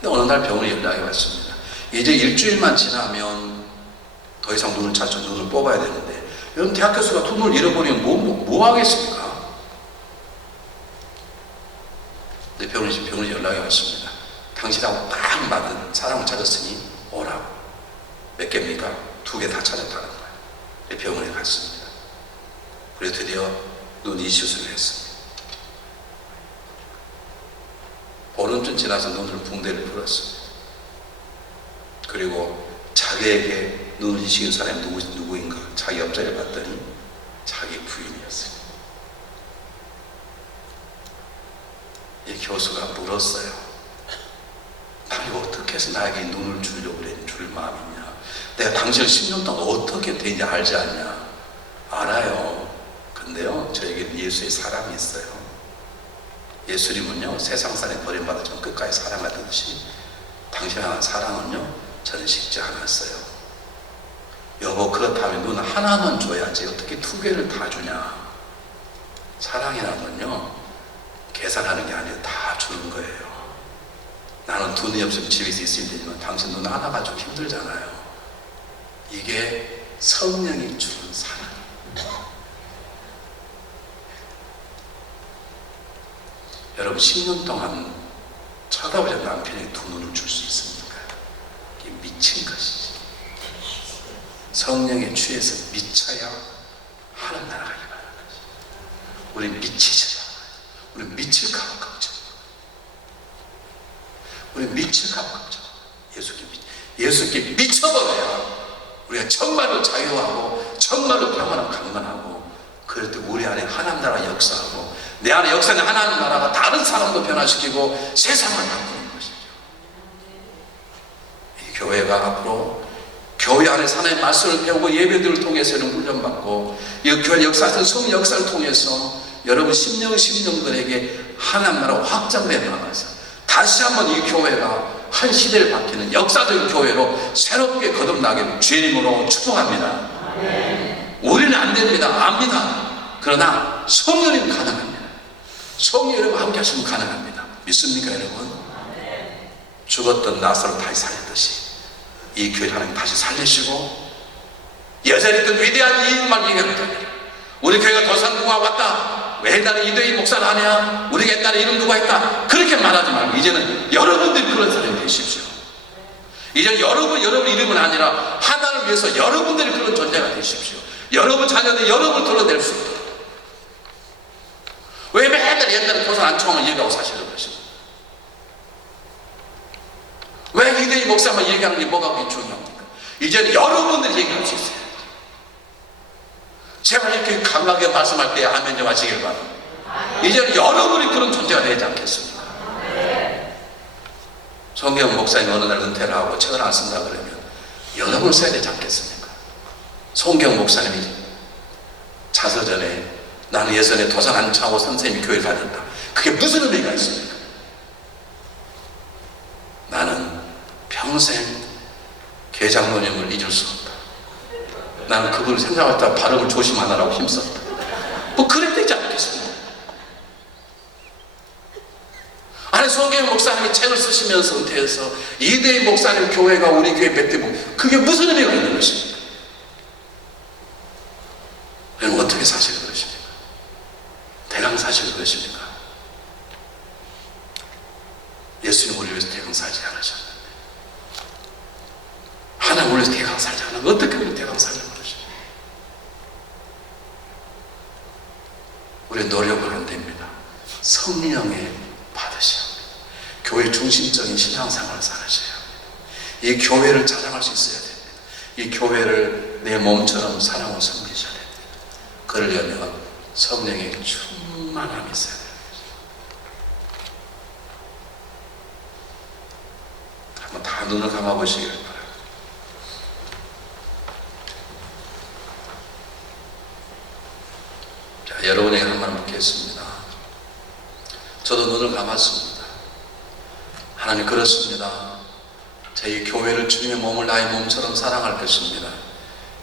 근데 어느 날 병원에 연락이 왔습니다. 이제 일주일만 지나면 더 이상 눈을 찾죠. 눈을 뽑아야 되는데, 여러분 대학 교수가 두 눈을 잃어버리면 뭐 하겠습니까? 근데 병원에 연락이 왔습니다. 당신하고 딱 맞는 사람을 찾았으니 오라고. 몇 개입니까? 2개 다 찾았다는 거예요. 병원에 갔습니다. 그래서 드디어 눈 이식술을 했습니다. 보름쯤 지나서 눈을 붕대를 풀었습니다. 그리고 자기에게 눈을 이식인 사람이 누구인가 자기 옆자리를 봤더니 자기 부인이었어요. 이 교수가 물었어요. 당신 어떻게 해서 나에게 눈을 주려고 그래? 줄 마음이냐? 내가 당신을 10년 동안 어떻게 되는지 알지 않냐? 알아요. 근데요, 저에게는 예수의 사랑이 있어요. 예수님은요, 세상 사람이 버림받았지만 끝까지 사랑하듯이 당신을 향한 사랑은요, 저는 식지 않았어요. 여보, 그렇다면 눈 하나만 줘야지 어떻게 2개를 다 주냐? 사랑이라는 건요, 계산하는 게 아니라 다 주는 거예요. 나는 두 눈이 없으면 집에서 있으면 되지만 당신 눈 하나 가지고 힘들잖아요. 이게 성령이 주는 사랑입니다. 여러분 10년 동안 쳐다보지 않는 남편에게 두 눈을 줄 수 있습니까? 이게 미친 것이지. 성령에 취해서 미쳐야 하는 나라가 임하는 것이지. 우리는 미치지 않아요. 우리는 미칠까 봐 걱정. 우리는 미칠까 봐 걱정. 예수께 미쳐버려야 우리가 정말로 자유하고 정말로 평안하고 강건하고, 그럴 때 우리 안에 하나님 나라 역사하고 내 안에 역사는 하나님 나라가 다른 사람도 변화시키고 세상을 바꾸는 것이죠. 이 교회가 앞으로 교회 안에서 하나님의 말씀을 배우고 예배들을 통해서는 훈련받고, 이 교회 역사에서 성 역사를 통해서 여러분 심령들에게 하나님 나라가 확장되어 나가서 다시 한번 이 교회가 한 시대를 바뀌는 역사적인 교회로 새롭게 거듭나기를 주님으로 축복합니다. 우리는 안 됩니다. 압니다. 그러나 성령님 가능합니다. 성령 여러분 함께 하시면 가능합니다. 믿습니까 여러분? 죽었던 나사로 다시 살렸듯이 이 교회를 하나님 다시 살리시고, 여전히 있던 위대한 이 일만 얘기합니다. 우리 교회가 도산구가 왔다, 왜 옛날에 이대희 목사를 하냐, 우리가 옛날에 이런 누가 있다, 그렇게 말하지 말고 이제는 여러분들이 그런 사람이 되십시오. 이제 여러분 이름은 아니라 하나를 위해서 여러분들이 그런 존재가 되십시오. 여러분 자녀들 여러분을 돌려낼 수 있도록. 왜 맨날 옛날에 도산 안총을 얘기하고 사시는 것입니까? 왜 이대희 목사만 얘기하는 게 뭐가 그게 중요합니까? 이제는 여러분들이 얘기할 수 있어요. 제발 이렇게 강하게 말씀할 때 아멘 좀 하시길 바랍니다. 이제는 여러분이 그런 존재가 되지 않겠습니까? 성경 목사님 어느 날 은퇴를 하고 책을 안 쓴다 그러면 여러분을 써야 되지 않겠습니까? 성경 목사님이 자서전에 나는 예전에 도산 안차고 선생님이 교회를 다녔다, 그게 무슨 의미가 있습니까? 나는 평생 계장로님을 잊을 수 없다. 나는 그분을 생각할 때 발음을 조심하느라고 힘썼다. 뭐 그래야 되지 않겠습니까? 아니 성경 목사님이 책을 쓰시면서 은퇴해서 이대희 목사님 교회가 우리 교회 몇 대 뭐, 그게 무슨 의미가 있는 것입니까? 그럼 어떻게 사실 그러십니까? 대강 사실 그러십니까? 예수님 우리 위해서 대강 살지 않으셨는데, 하나님 우리 위해서 대강 살지 않으면 어떻게 우리 대강 살지 그러십니까? 우리 노력은 안 됩니다. 성령의 받으셔야 합니다. 교회 중심적인 신앙생활을 살으셔야 합니다. 이 교회를 자랑할 수 있어야 됩니다. 이 교회를 내 몸처럼 사랑하고 섬기셔야 됩니다. 그러려면 성령의 충만함이 있어야 됩니다. 한번 다 눈을 감아보시길 바랍니다. 자, 여러분에게 한 말 묻겠습니다. 저도 눈을 감았습니다. 하나님, 그렇습니다. 저희 교회를 주님의 몸을 나의 몸처럼 사랑할 것입니다.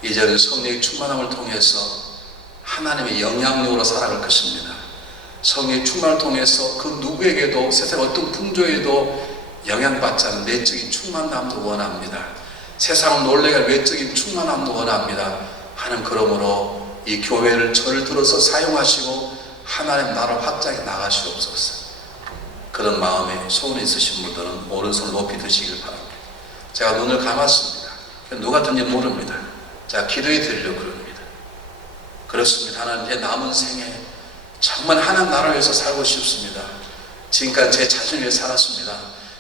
이제는 성령의 충만함을 통해서 하나님의 영향력으로 살아갈 것입니다. 성령의 충만을 통해서 그 누구에게도 세상 어떤 풍조에도 영향받지 않는 내적인 충만함도 원합니다. 세상을 놀래게 할 외적인 충만함도 원합니다. 하나님, 그러므로 이 교회를 저를 들어서 사용하시고 하나님 나라를 확장해 나가시옵소서. 그런 마음에 소원이 있으신 분들은 오른손을 높이 드시길 바랍니다. 제가 눈을 감았습니다. 누가 든지 모릅니다. 제가 기도해 드리려고 그럽니다. 그렇습니다. 하나님, 제 남은 생에 정말 하나님 나라를 위해서 살고 싶습니다. 지금까지 제 자신을 위해 살았습니다.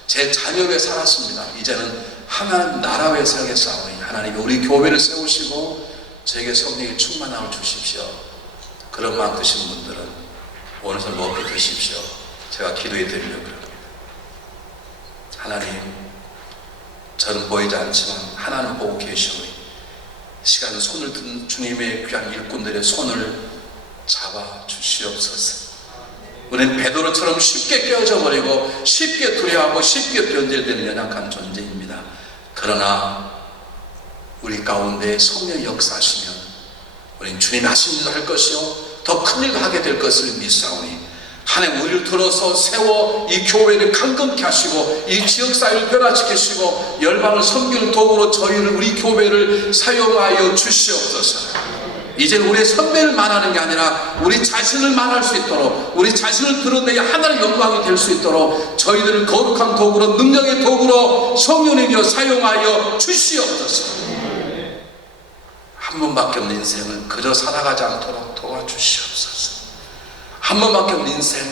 제 자녀를 위해 살았습니다. 이제는 하나님 나라 위해 살겠사오니 하나님이 우리 교회를 세우시고 저에게 성령의 충만함을 주십시오. 그런 마음 드신 분들은 오른손 높이 드십시오. 제가 기도해 드리려고 합니다. 하나님, 저는 보이지 않지만 하나님 보고 계시오니 시간 손을 든 주님의 귀한 일꾼들의 손을 잡아 주시옵소서. 우리는 베드로처럼 쉽게 깨어져 버리고 쉽게 두려워하고 쉽게 변질되는 연약한 존재입니다. 그러나 우리 가운데 성령의 역사하시면 우리는 주님이 하신 일도 할 것이요 더 큰 일도 하게 될 것을 믿사오니 하나님, 우리를 들어서 세워 이 교회를 강건케 하시고 이 지역사회를 변화시키시고 열방을 섬기는 도구로 저희를, 우리 교회를 사용하여 주시옵소서. 이제는 우리의 선배를 말하는 게 아니라 우리 자신을 말할 수 있도록, 우리 자신을 드러내야 하나님의 영광이 될 수 있도록 저희들을 거룩한 도구로, 능력의 도구로 성령이여 사용하여 주시옵소서. 한 번밖에 없는 인생을 그저 살아가지 않도록 도와주시옵소서. 한 번밖에 없는 인생,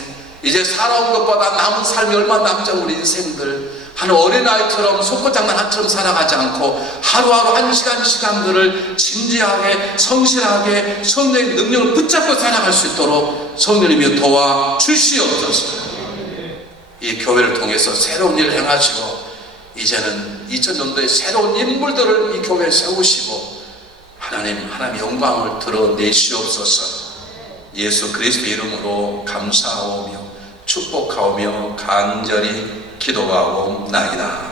이제 살아온 것보다 남은 삶이 얼마 남지 않은 우리 인생들, 한 어린아이처럼 속고장난한처럼 살아가지 않고 하루하루 한 시간들을 진지하게 성실하게 성령의 능력을 붙잡고 살아갈 수 있도록 성령님이 도와주시옵소서. 이 교회를 통해서 새로운 일을 행하시고 이제는 2000년도에 새로운 인물들을 이 교회에 세우시고 하나님 영광을 드러내시옵소서. 예수 그리스도의 이름으로 감사하오며 축복하오며 간절히 기도하옵나이다.